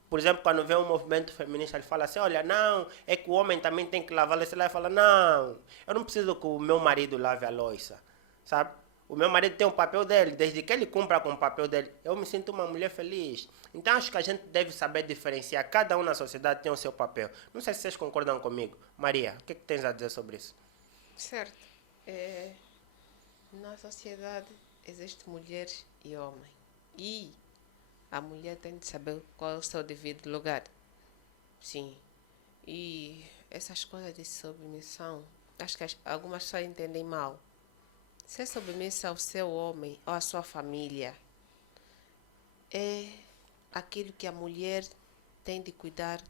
por exemplo, quando vê um movimento feminista, ele fala assim, olha, não, é que o homem também tem que lavar a louça. Ela fala, não, eu não preciso que o meu marido lave a louça, sabe? O meu marido tem o papel dele, desde que ele cumpra com o papel dele, eu me sinto uma mulher feliz. Então acho que a gente deve saber diferenciar, cada um na sociedade tem o seu papel. Não sei se vocês concordam comigo. Maria, o que tens a dizer sobre isso? Certo. Na sociedade existe mulher e homem. E a mulher tem de saber qual é o seu devido lugar. Sim. E essas coisas de submissão, acho que algumas pessoas entendem mal. Ser submissa ao seu homem ou à sua família é aquilo que a mulher tem de cuidar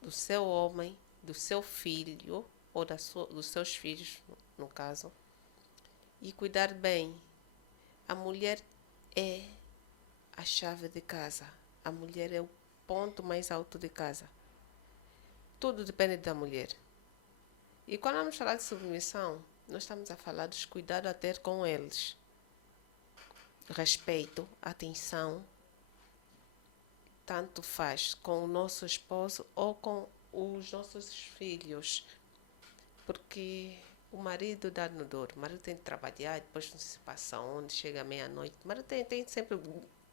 do seu homem, do seu filho ou dos seus filhos, no caso, e cuidar bem. A mulher é a chave de casa. A mulher é o ponto mais alto de casa. Tudo depende da mulher. E quando vamos falar de submissão, nós estamos a falar dos cuidados a ter com eles. Respeito, atenção, tanto faz com o nosso esposo ou com os nossos filhos. Porque o marido dá no dor, o marido tem que trabalhar, depois não se passa onde, chega meia-noite. O marido tem sempre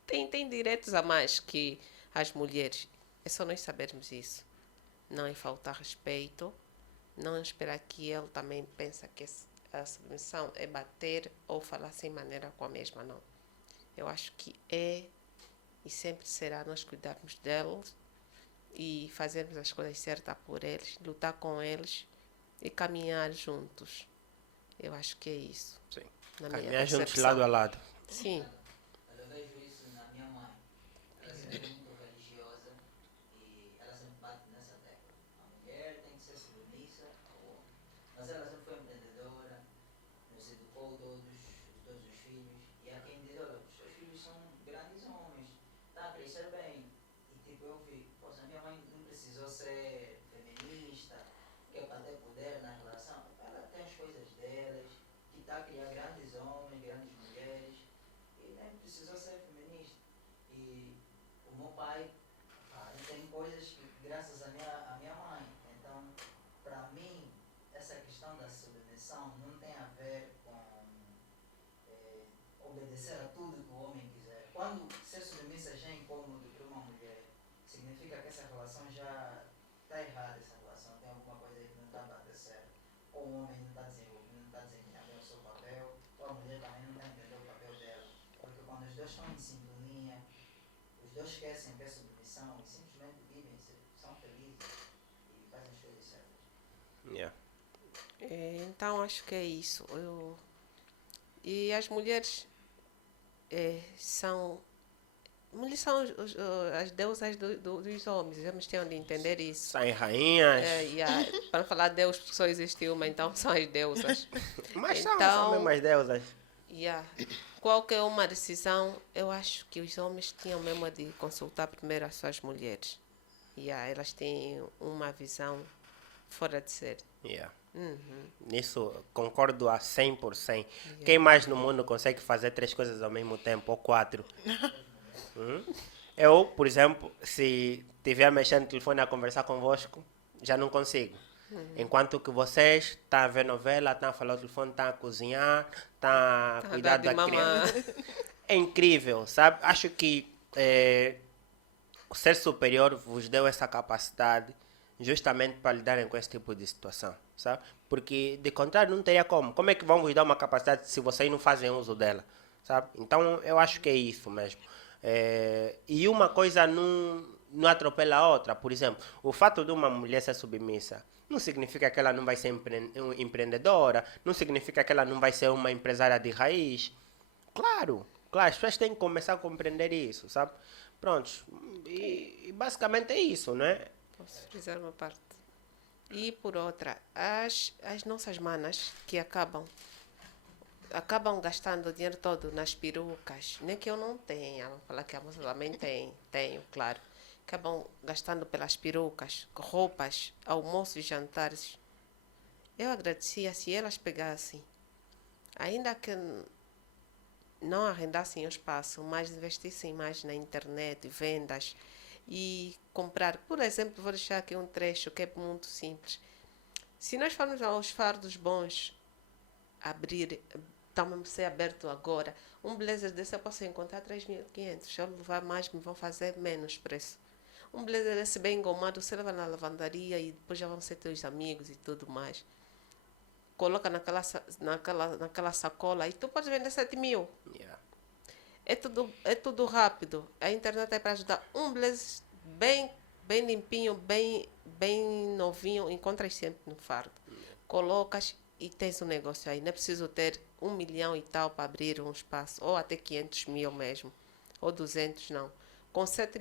tem direitos a mais que as mulheres. É só nós sabermos isso. Não é faltar respeito, não esperar que ele também pense que a submissão é bater ou falar sem maneira com a mesma, não. Eu acho que é e sempre será nós cuidarmos deles e fazermos as coisas certas por eles, lutar com eles e caminhar juntos. Eu acho que é isso. Sim. Na minha Caminhar juntos percepção. lado a lado. Sim. Eu vejo isso na minha mãe. Ela sempre é muito religiosa e ela sempre bate nessa tecla. A mulher tem que ser submissa ao homem. Mas ela sempre foi empreendedora, nos educou todos os filhos. E há quem diz, olha, os seus filhos são grandes homens, está a crescer bem. E tipo, eu vi, poxa, minha mãe não precisou ser feminista, que é para ter poder na relação. Ela tem as coisas delas, que está a criar grandes homens, grandes mulheres, e nem precisou ser feminista. E o meu pai, tem coisas que, graças à minha mãe. Então, para mim, essa questão da submissão não tem a ver com obedecer a tudo que o homem quiser. Quando ser submissa já é incômodo para uma mulher, significa que essa relação já está errada, essa relação, tem alguma coisa aí que não está a bater certo. Ou o homem não está desenvolvendo, não está desempenhando o seu papel, ou a mulher também não está entendendo o papel dela. Porque quando os dois estão em sintonia, os dois esquecem que é submissão e simplesmente vivem, são felizes e fazem as coisas certas. Yeah. Então acho que é isso. E as mulheres são as deusas dos homens. Os homens têm de entender isso. Saem rainhas. Para falar Deus, só existe uma, então são as deusas. Mas Então, são mesmo as deusas. Qualquer uma decisão, eu acho que os homens tinham mesmo de consultar primeiro as suas mulheres. Elas têm uma visão fora de série. Yeah. Uhum. Nisso concordo a 100%. Quem mais no mundo consegue fazer 3 coisas ao mesmo tempo, ou 4? Eu, por exemplo, se estiver mexendo no telefone a conversar convosco, já não consigo. Enquanto que vocês estão a ver novela, estão a falar no telefone, estão a cozinhar, estão a cuidar da criança. é incrível, sabe? Acho que o ser superior vos deu essa capacidade justamente para lidarem com esse tipo de situação, sabe? Porque, de contrário, não teria como. Como é que vão vos dar uma capacidade se vocês não fazem uso dela, sabe? Então, eu acho que é isso mesmo. E uma coisa não atropela a outra. Por exemplo, o fato de uma mulher ser submissa não significa que ela não vai ser empreendedora, não significa que ela não vai ser uma empresária de raiz. Claro, claro, as pessoas têm que começar a compreender isso, sabe? Prontos. E basicamente é isso, não é? Posso frisar uma parte. E por outra, as nossas manas que acabam gastando o dinheiro todo nas perucas, nem que eu não tenha, vou falar que a moça também tenho, claro. Acabam gastando pelas perucas, roupas, almoços e jantares. Eu agradecia se elas pegassem, ainda que não arrendassem o espaço, mas investissem mais na internet, vendas e comprar. Por exemplo, vou deixar aqui um trecho que é muito simples. Se nós formos aos fardos bons, estão a ser aberto agora, um blazer desse eu posso encontrar 3.500. Se eu levar mais, me vão fazer menos preço. Um blazer desse bem engomado, você leva na lavandaria e depois já vão ser teus amigos e tudo mais. Coloca naquela sacola e tu podes vender 7.000. Yeah. É tudo rápido. A internet é para ajudar. Um blazer bem limpinho, bem novinho, encontras sempre no fardo. Colocas e tens um negócio aí. Não é preciso ter 1 milhão e tal para abrir um espaço. Ou até 500 mil mesmo. Ou 200, não. Com 7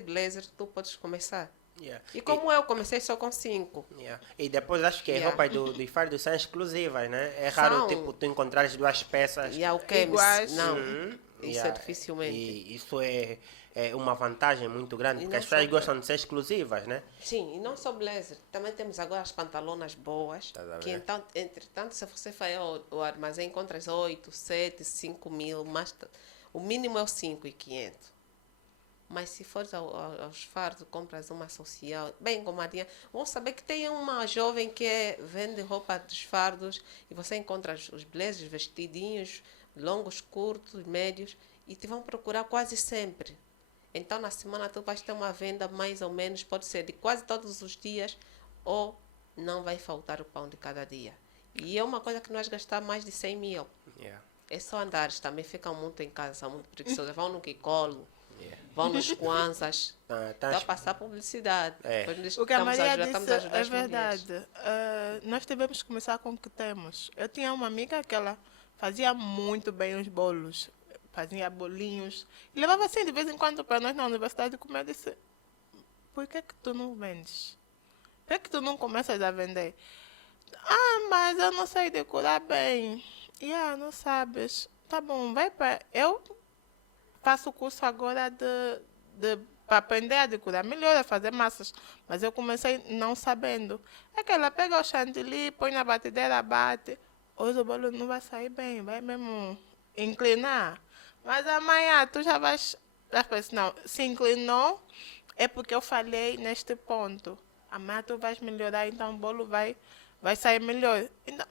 blazers, tu podes começar. Yeah. E como eu comecei só com 5. Yeah. E depois acho que as Yeah. roupas do fardo são exclusivas, né? É raro São. tipo, tu encontrares duas peças. E ao Kemis, Iguais. não. Uhum. Isso Yeah. é dificilmente. E isso é uma vantagem muito grande, E porque não as pessoas só- gostam de ser exclusivas, né? Sim, e não só blazer. Também temos agora as pantalonas boas. Estás a Que ver? então, entretanto, se você vai ao armazém, encontras 8, 7, 5 mil. Mas o mínimo é o 5.500. Mas se fores aos fardos, compras uma social, bem engomadinha, vão saber que tem uma jovem que vende roupa dos fardos e você encontra os blazers, vestidinhos, longos, curtos, médios, e te vão procurar quase sempre. Então, na semana, tu vais ter uma venda mais ou menos, pode ser de quase todos os dias, ou não vai faltar o pão de cada dia. E é uma coisa que nós gastamos mais de 100.000. Yeah. É só andares, também ficam muito em casa, são muito preguiçosas. Vão no Kikolo, Yeah. vão nos Kwanzas. Tá, Dá a passar publicidade. É. Depois diz O que a estamos Maria estamos disse a ajudar é as mulheres. verdade. Nós devemos começar com o que temos. Eu tinha uma amiga que ela fazia muito bem os bolos. Fazia bolinhos. E levava assim de vez em quando para nós na universidade comer. Eu disse, por que tu não vendes? Por que tu não começas a vender? Ah, mas eu não sei decorar bem. Não sabes. Tá bom, vai para... Eu faço o curso agora para aprender a decorar. Melhor a fazer massas. Mas eu comecei não sabendo. É que ela pega o chantilly, põe na batedeira, bate. Hoje o bolo não vai sair bem, vai mesmo inclinar. Mas amanhã tu já vais... Não, se inclinou é porque eu falhei neste ponto. Amanhã tu vais melhorar, então o bolo vai sair melhor. Então,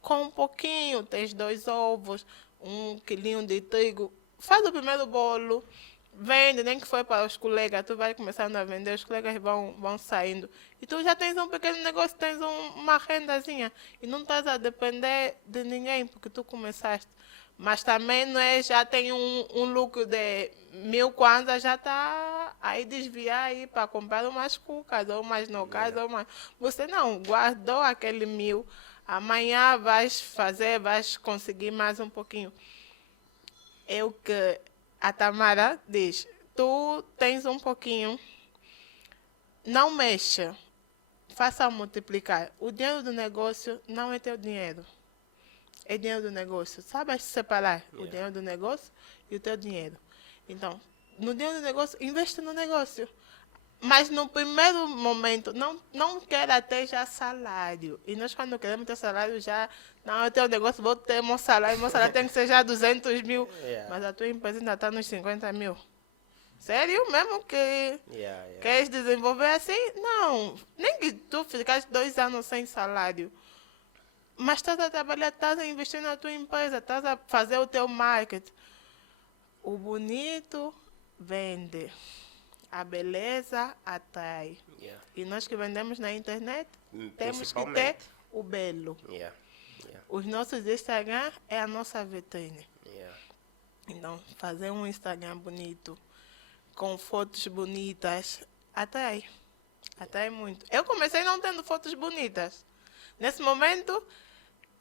com um pouquinho, tens 2 ovos, 1 quilinho de trigo. Faz o primeiro bolo, vende, nem que foi para os colegas, tu vai começando a vender, os colegas vão saindo. E tu já tens um pequeno negócio, tens uma rendazinha. E não estás a depender de ninguém, porque tu começaste. Mas também não é, já tem um lucro de 1.000 kwanzas, já está aí desviar aí para comprar umas cucas, ou umas nocas, ou umas... Você não, guardou aquele 1.000, amanhã vais conseguir mais um pouquinho. É o que a Tamara diz. Tu tens um pouquinho, não mexa, faça multiplicar. O dinheiro do negócio não é teu dinheiro. É dinheiro do negócio. Sabe separar o dinheiro do negócio e o teu dinheiro. Então, no dinheiro do negócio, investe no negócio. Mas no primeiro momento, não queira ter já salário. E nós, quando queremos ter salário, já... Não, eu tenho um negócio, vou ter meu salário tem que ser já 200 mil. Yeah. Mas a tua empresa ainda está nos 50 mil. Sério mesmo que Yeah. queres desenvolver assim? Não. Nem que tu ficaste 2 anos sem salário. Mas estás a trabalhar, estás a investir na tua empresa, estás a fazer o teu marketing. O bonito vende. A beleza atrai. Yeah. E nós que vendemos na internet, temos que ter Principalmente. o belo. Yeah. Yeah. Os nossos Instagram é a nossa vitrine. Yeah. Então, fazer um Instagram bonito, com fotos bonitas, atrai. Atrai muito. Eu comecei não tendo fotos bonitas. Nesse momento,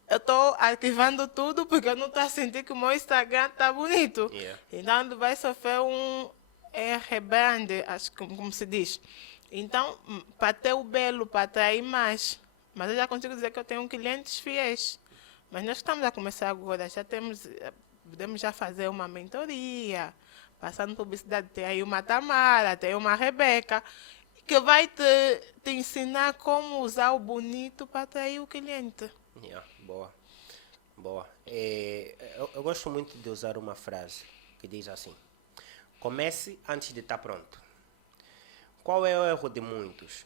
eu estou arquivando tudo porque eu não estou a sentir que o meu Instagram está bonito. Yeah. Então, ele vai sofrer um rebrand, acho que como se diz. Então, para ter o belo, para atrair mais. Mas eu já consigo dizer que eu tenho clientes fiéis. Mas nós estamos a começar agora, já temos, podemos já fazer uma mentoria, passando publicidade. Tem aí uma Tamara, tem uma Rebeca, que vai te ensinar como usar o bonito para atrair o cliente. Yeah. Boa. Boa. Eu gosto muito de usar uma frase que diz assim: comece antes de estar pronto. Qual é o erro de muitos?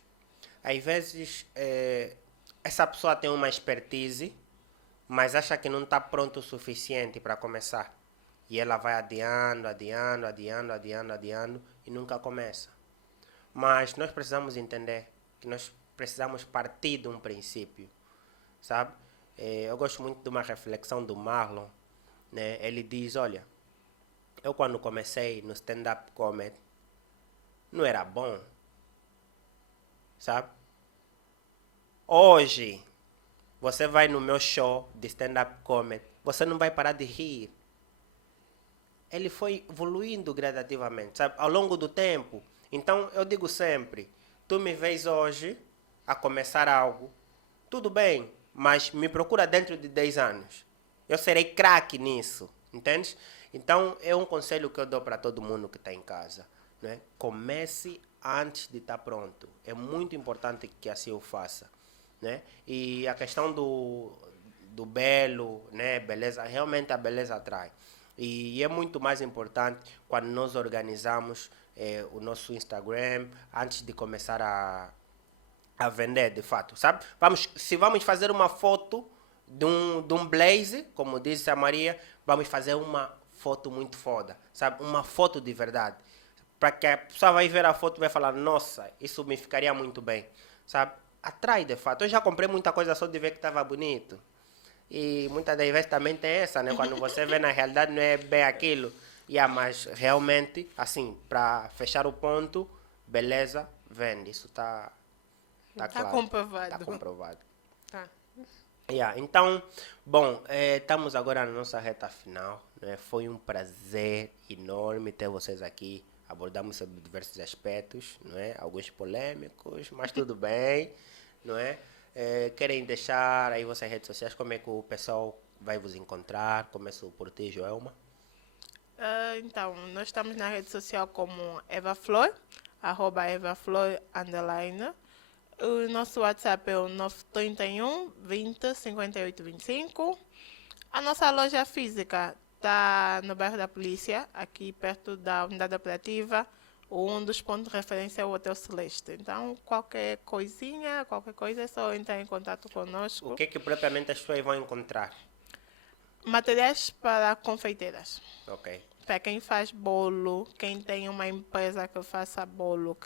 Às vezes, essa pessoa tem uma expertise, mas acha que não está pronto o suficiente para começar. E ela vai adiando e nunca começa. Mas nós precisamos entender que nós precisamos partir de um princípio, sabe? Eu gosto muito de uma reflexão do Marlon, né? Ele diz, olha, eu quando comecei no stand-up comedy, não era bom, sabe? Hoje, você vai no meu show de stand-up comedy, você não vai parar de rir. Ele foi evoluindo gradativamente, sabe? Ao longo do tempo. Então, eu digo sempre, tu me vês hoje a começar algo, tudo bem, mas me procura dentro de 10 anos. Eu serei craque nisso, entende? Então, é um conselho que eu dou para todo mundo que está em casa, né? Comece antes de estar pronto. É muito importante que assim eu faça, né? E a questão do belo, né? Beleza, realmente a beleza atrai. E é muito mais importante quando nós organizamos o nosso Instagram antes de começar a vender, de fato, sabe? Se vamos fazer uma foto de um blaze, como disse a Maria, vamos fazer uma foto muito foda, sabe? Uma foto de verdade. Para que a pessoa vai ver a foto e vai falar, nossa, isso me ficaria muito bem, sabe? Atrai, de fato. Eu já comprei muita coisa só de ver que estava bonito. E muitas das vezes também tem essa, né? Quando você vê na realidade não é bem aquilo. Mas realmente, assim, para fechar o ponto, beleza, vende. Isso tá claro. Comprovado. Tá comprovado. Tá. Então, bom, estamos agora na nossa reta final, né? Foi um prazer enorme ter vocês aqui. Abordamos sobre diversos aspectos, não é? Alguns polêmicos, mas tudo bem, não é? Querem deixar aí vossas redes sociais, como é que o pessoal vai vos encontrar? Começo por ti, Joelma. Então, nós estamos na rede social como EvaFlor, @EvaFlor_. O nosso WhatsApp é o 931 20 58 25. A nossa loja física está no bairro da Polícia, aqui perto da unidade operativa. Um dos pontos de referência é o Hotel Celeste. Então, qualquer coisa é só entrar em contato conosco. O que propriamente as pessoas vão encontrar? Materiais para confeiteiras. Ok. Para quem faz bolo, quem tem uma empresa que faça bolo,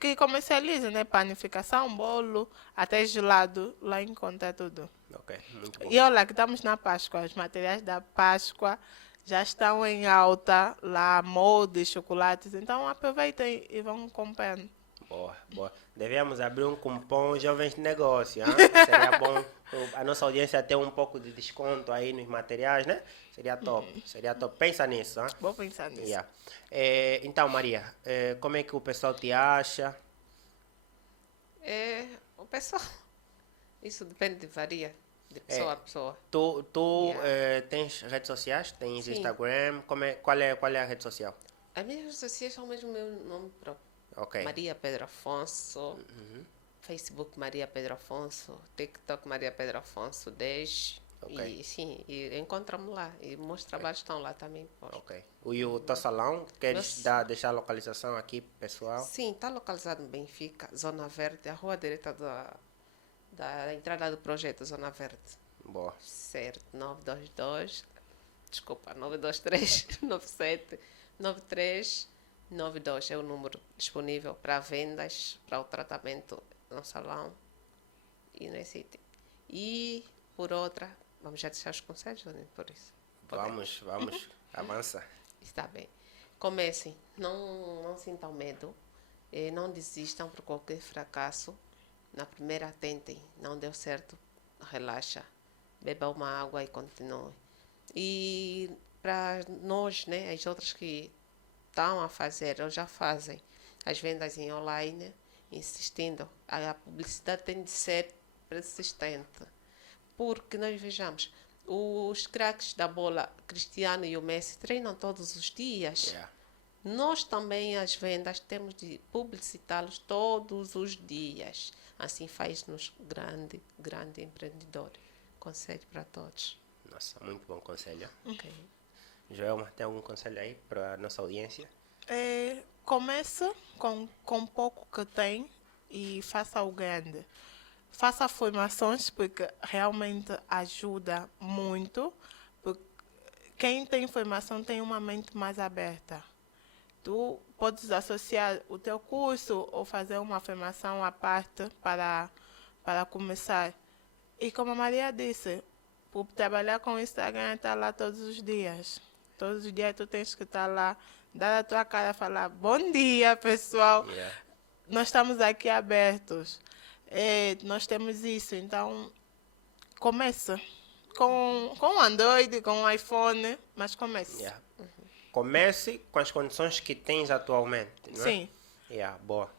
que comercializa, né? Panificação, bolo, até gelado, lá encontra tudo. Ok, muito bom. E olha que estamos na Páscoa, os materiais da Páscoa já estão em alta, lá moldes, chocolates, então aproveitem e vão comprando. Boa, boa. Devíamos abrir um cupom Jovens de Negócio, hein? Seria bom a nossa audiência ter um pouco de desconto aí nos materiais, né? Seria top. Pensa nisso, hein? Vou pensar nisso. Então, Maria, como é que o pessoal te acha? O pessoal, isso depende, varia de pessoa a pessoa. Tu tens redes sociais? Tens Sim. Instagram? Qual é a rede social? As minhas redes sociais são mesmo o meu nome próprio. Ok. Maria Pedro Afonso. Facebook Maria Pedro Afonso. TikTok Maria Pedro Afonso 10. Ok. E encontra-me lá. E meus trabalhos estão lá também. Ok. E o teu salão, queres deixar a localização aqui, pessoal? Sim, está localizado em Benfica, Zona Verde, a rua direita da entrada do projeto Zona Verde. Boa. Certo, 922, desculpa, 923 97 9392 é o número disponível para vendas, para o tratamento no salão e no sítio. E, por outra, vamos já deixar os conselhos, Dani, por isso. Vamos, avança. Está bem. Comecem, não sintam medo, não desistam por qualquer fracasso. Na primeira tentem, não deu certo, relaxa, beba uma água e continue. E para nós, né, as outras que estão a fazer ou já fazem as vendas em online, insistindo, a publicidade tem de ser persistente. Porque nós vejamos, os craques da bola, Cristiano e o Messi, treinam todos os dias. Yeah. Nós também, as vendas, temos de publicitá-los todos os dias. Assim faz-nos grande empreendedor. Conselho para todos. Nossa, muito bom conselho. Ok. Joelma, tem algum conselho aí para a nossa audiência? Comece com pouco que tem e faça o grande. Faça formações porque realmente ajuda muito. Porque quem tem formação tem uma mente mais aberta. Tu podes associar o teu curso ou fazer uma formação à parte para começar. E como a Maria disse, por trabalhar com o Instagram, está lá todos os dias. Todos os dias tu tens que estar lá, dar a tua cara, falar bom dia, pessoal. Yeah. Nós estamos aqui abertos. Nós temos isso, então começa. Com Android, com iPhone, mas comece. Yeah. Comece com as condições que tens atualmente, não é? Sim. Yeah, boa.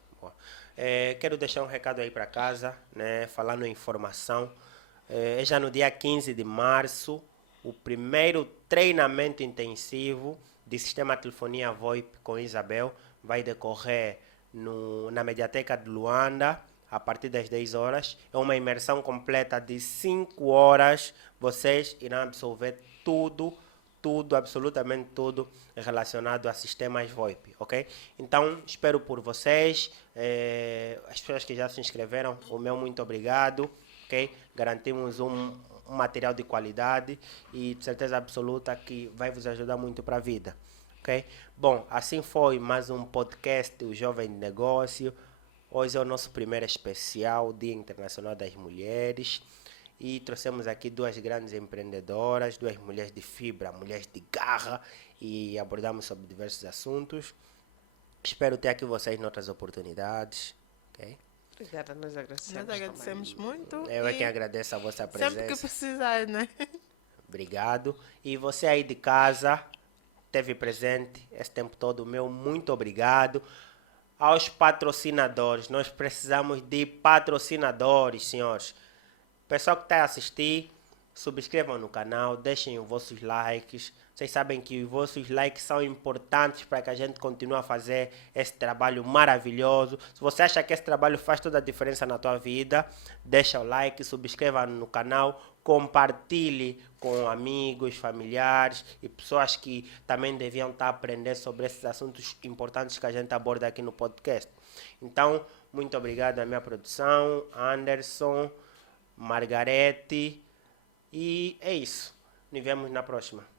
Quero deixar um recado aí para casa, né? Falando em informação. É já no dia 15 de março, o primeiro treinamento intensivo de sistema de telefonia VoIP com Isabel vai decorrer na Mediateca de Luanda, a partir das 10 horas. É uma imersão completa de 5 horas. Vocês irão absorver tudo, absolutamente tudo relacionado a sistemas VoIP, ok? Então, espero por vocês. As pessoas que já se inscreveram, o meu muito obrigado, ok? Garantimos um material de qualidade e de certeza absoluta que vai vos ajudar muito para a vida, ok? Bom, assim foi mais um podcast, o Jovem de Negócio. Hoje é o nosso primeiro especial, Dia Internacional das Mulheres. E trouxemos aqui duas grandes empreendedoras, duas mulheres de fibra, mulheres de garra, e abordamos sobre diversos assuntos. Espero ter aqui vocês em outras oportunidades. Okay? Obrigada, nós agradecemos. Nós agradecemos muito. Eu é quem agradeço a vossa presença. Sempre que precisar, né? Obrigado. E você aí de casa, teve presente esse tempo todo, meu muito obrigado. Aos patrocinadores, nós precisamos de patrocinadores, senhores. Pessoal que está a assistir, subscrevam no canal, deixem os vossos likes. Vocês sabem que os vossos likes são importantes para que a gente continue a fazer esse trabalho maravilhoso. Se você acha que esse trabalho faz toda a diferença na tua vida, deixa o like, subscreva no canal, compartilhe com amigos, familiares e pessoas que também deviam estar a aprender sobre esses assuntos importantes que a gente aborda aqui no podcast. Então, muito obrigado à minha produção, Anderson, Margarete, e é isso. Nos vemos na próxima.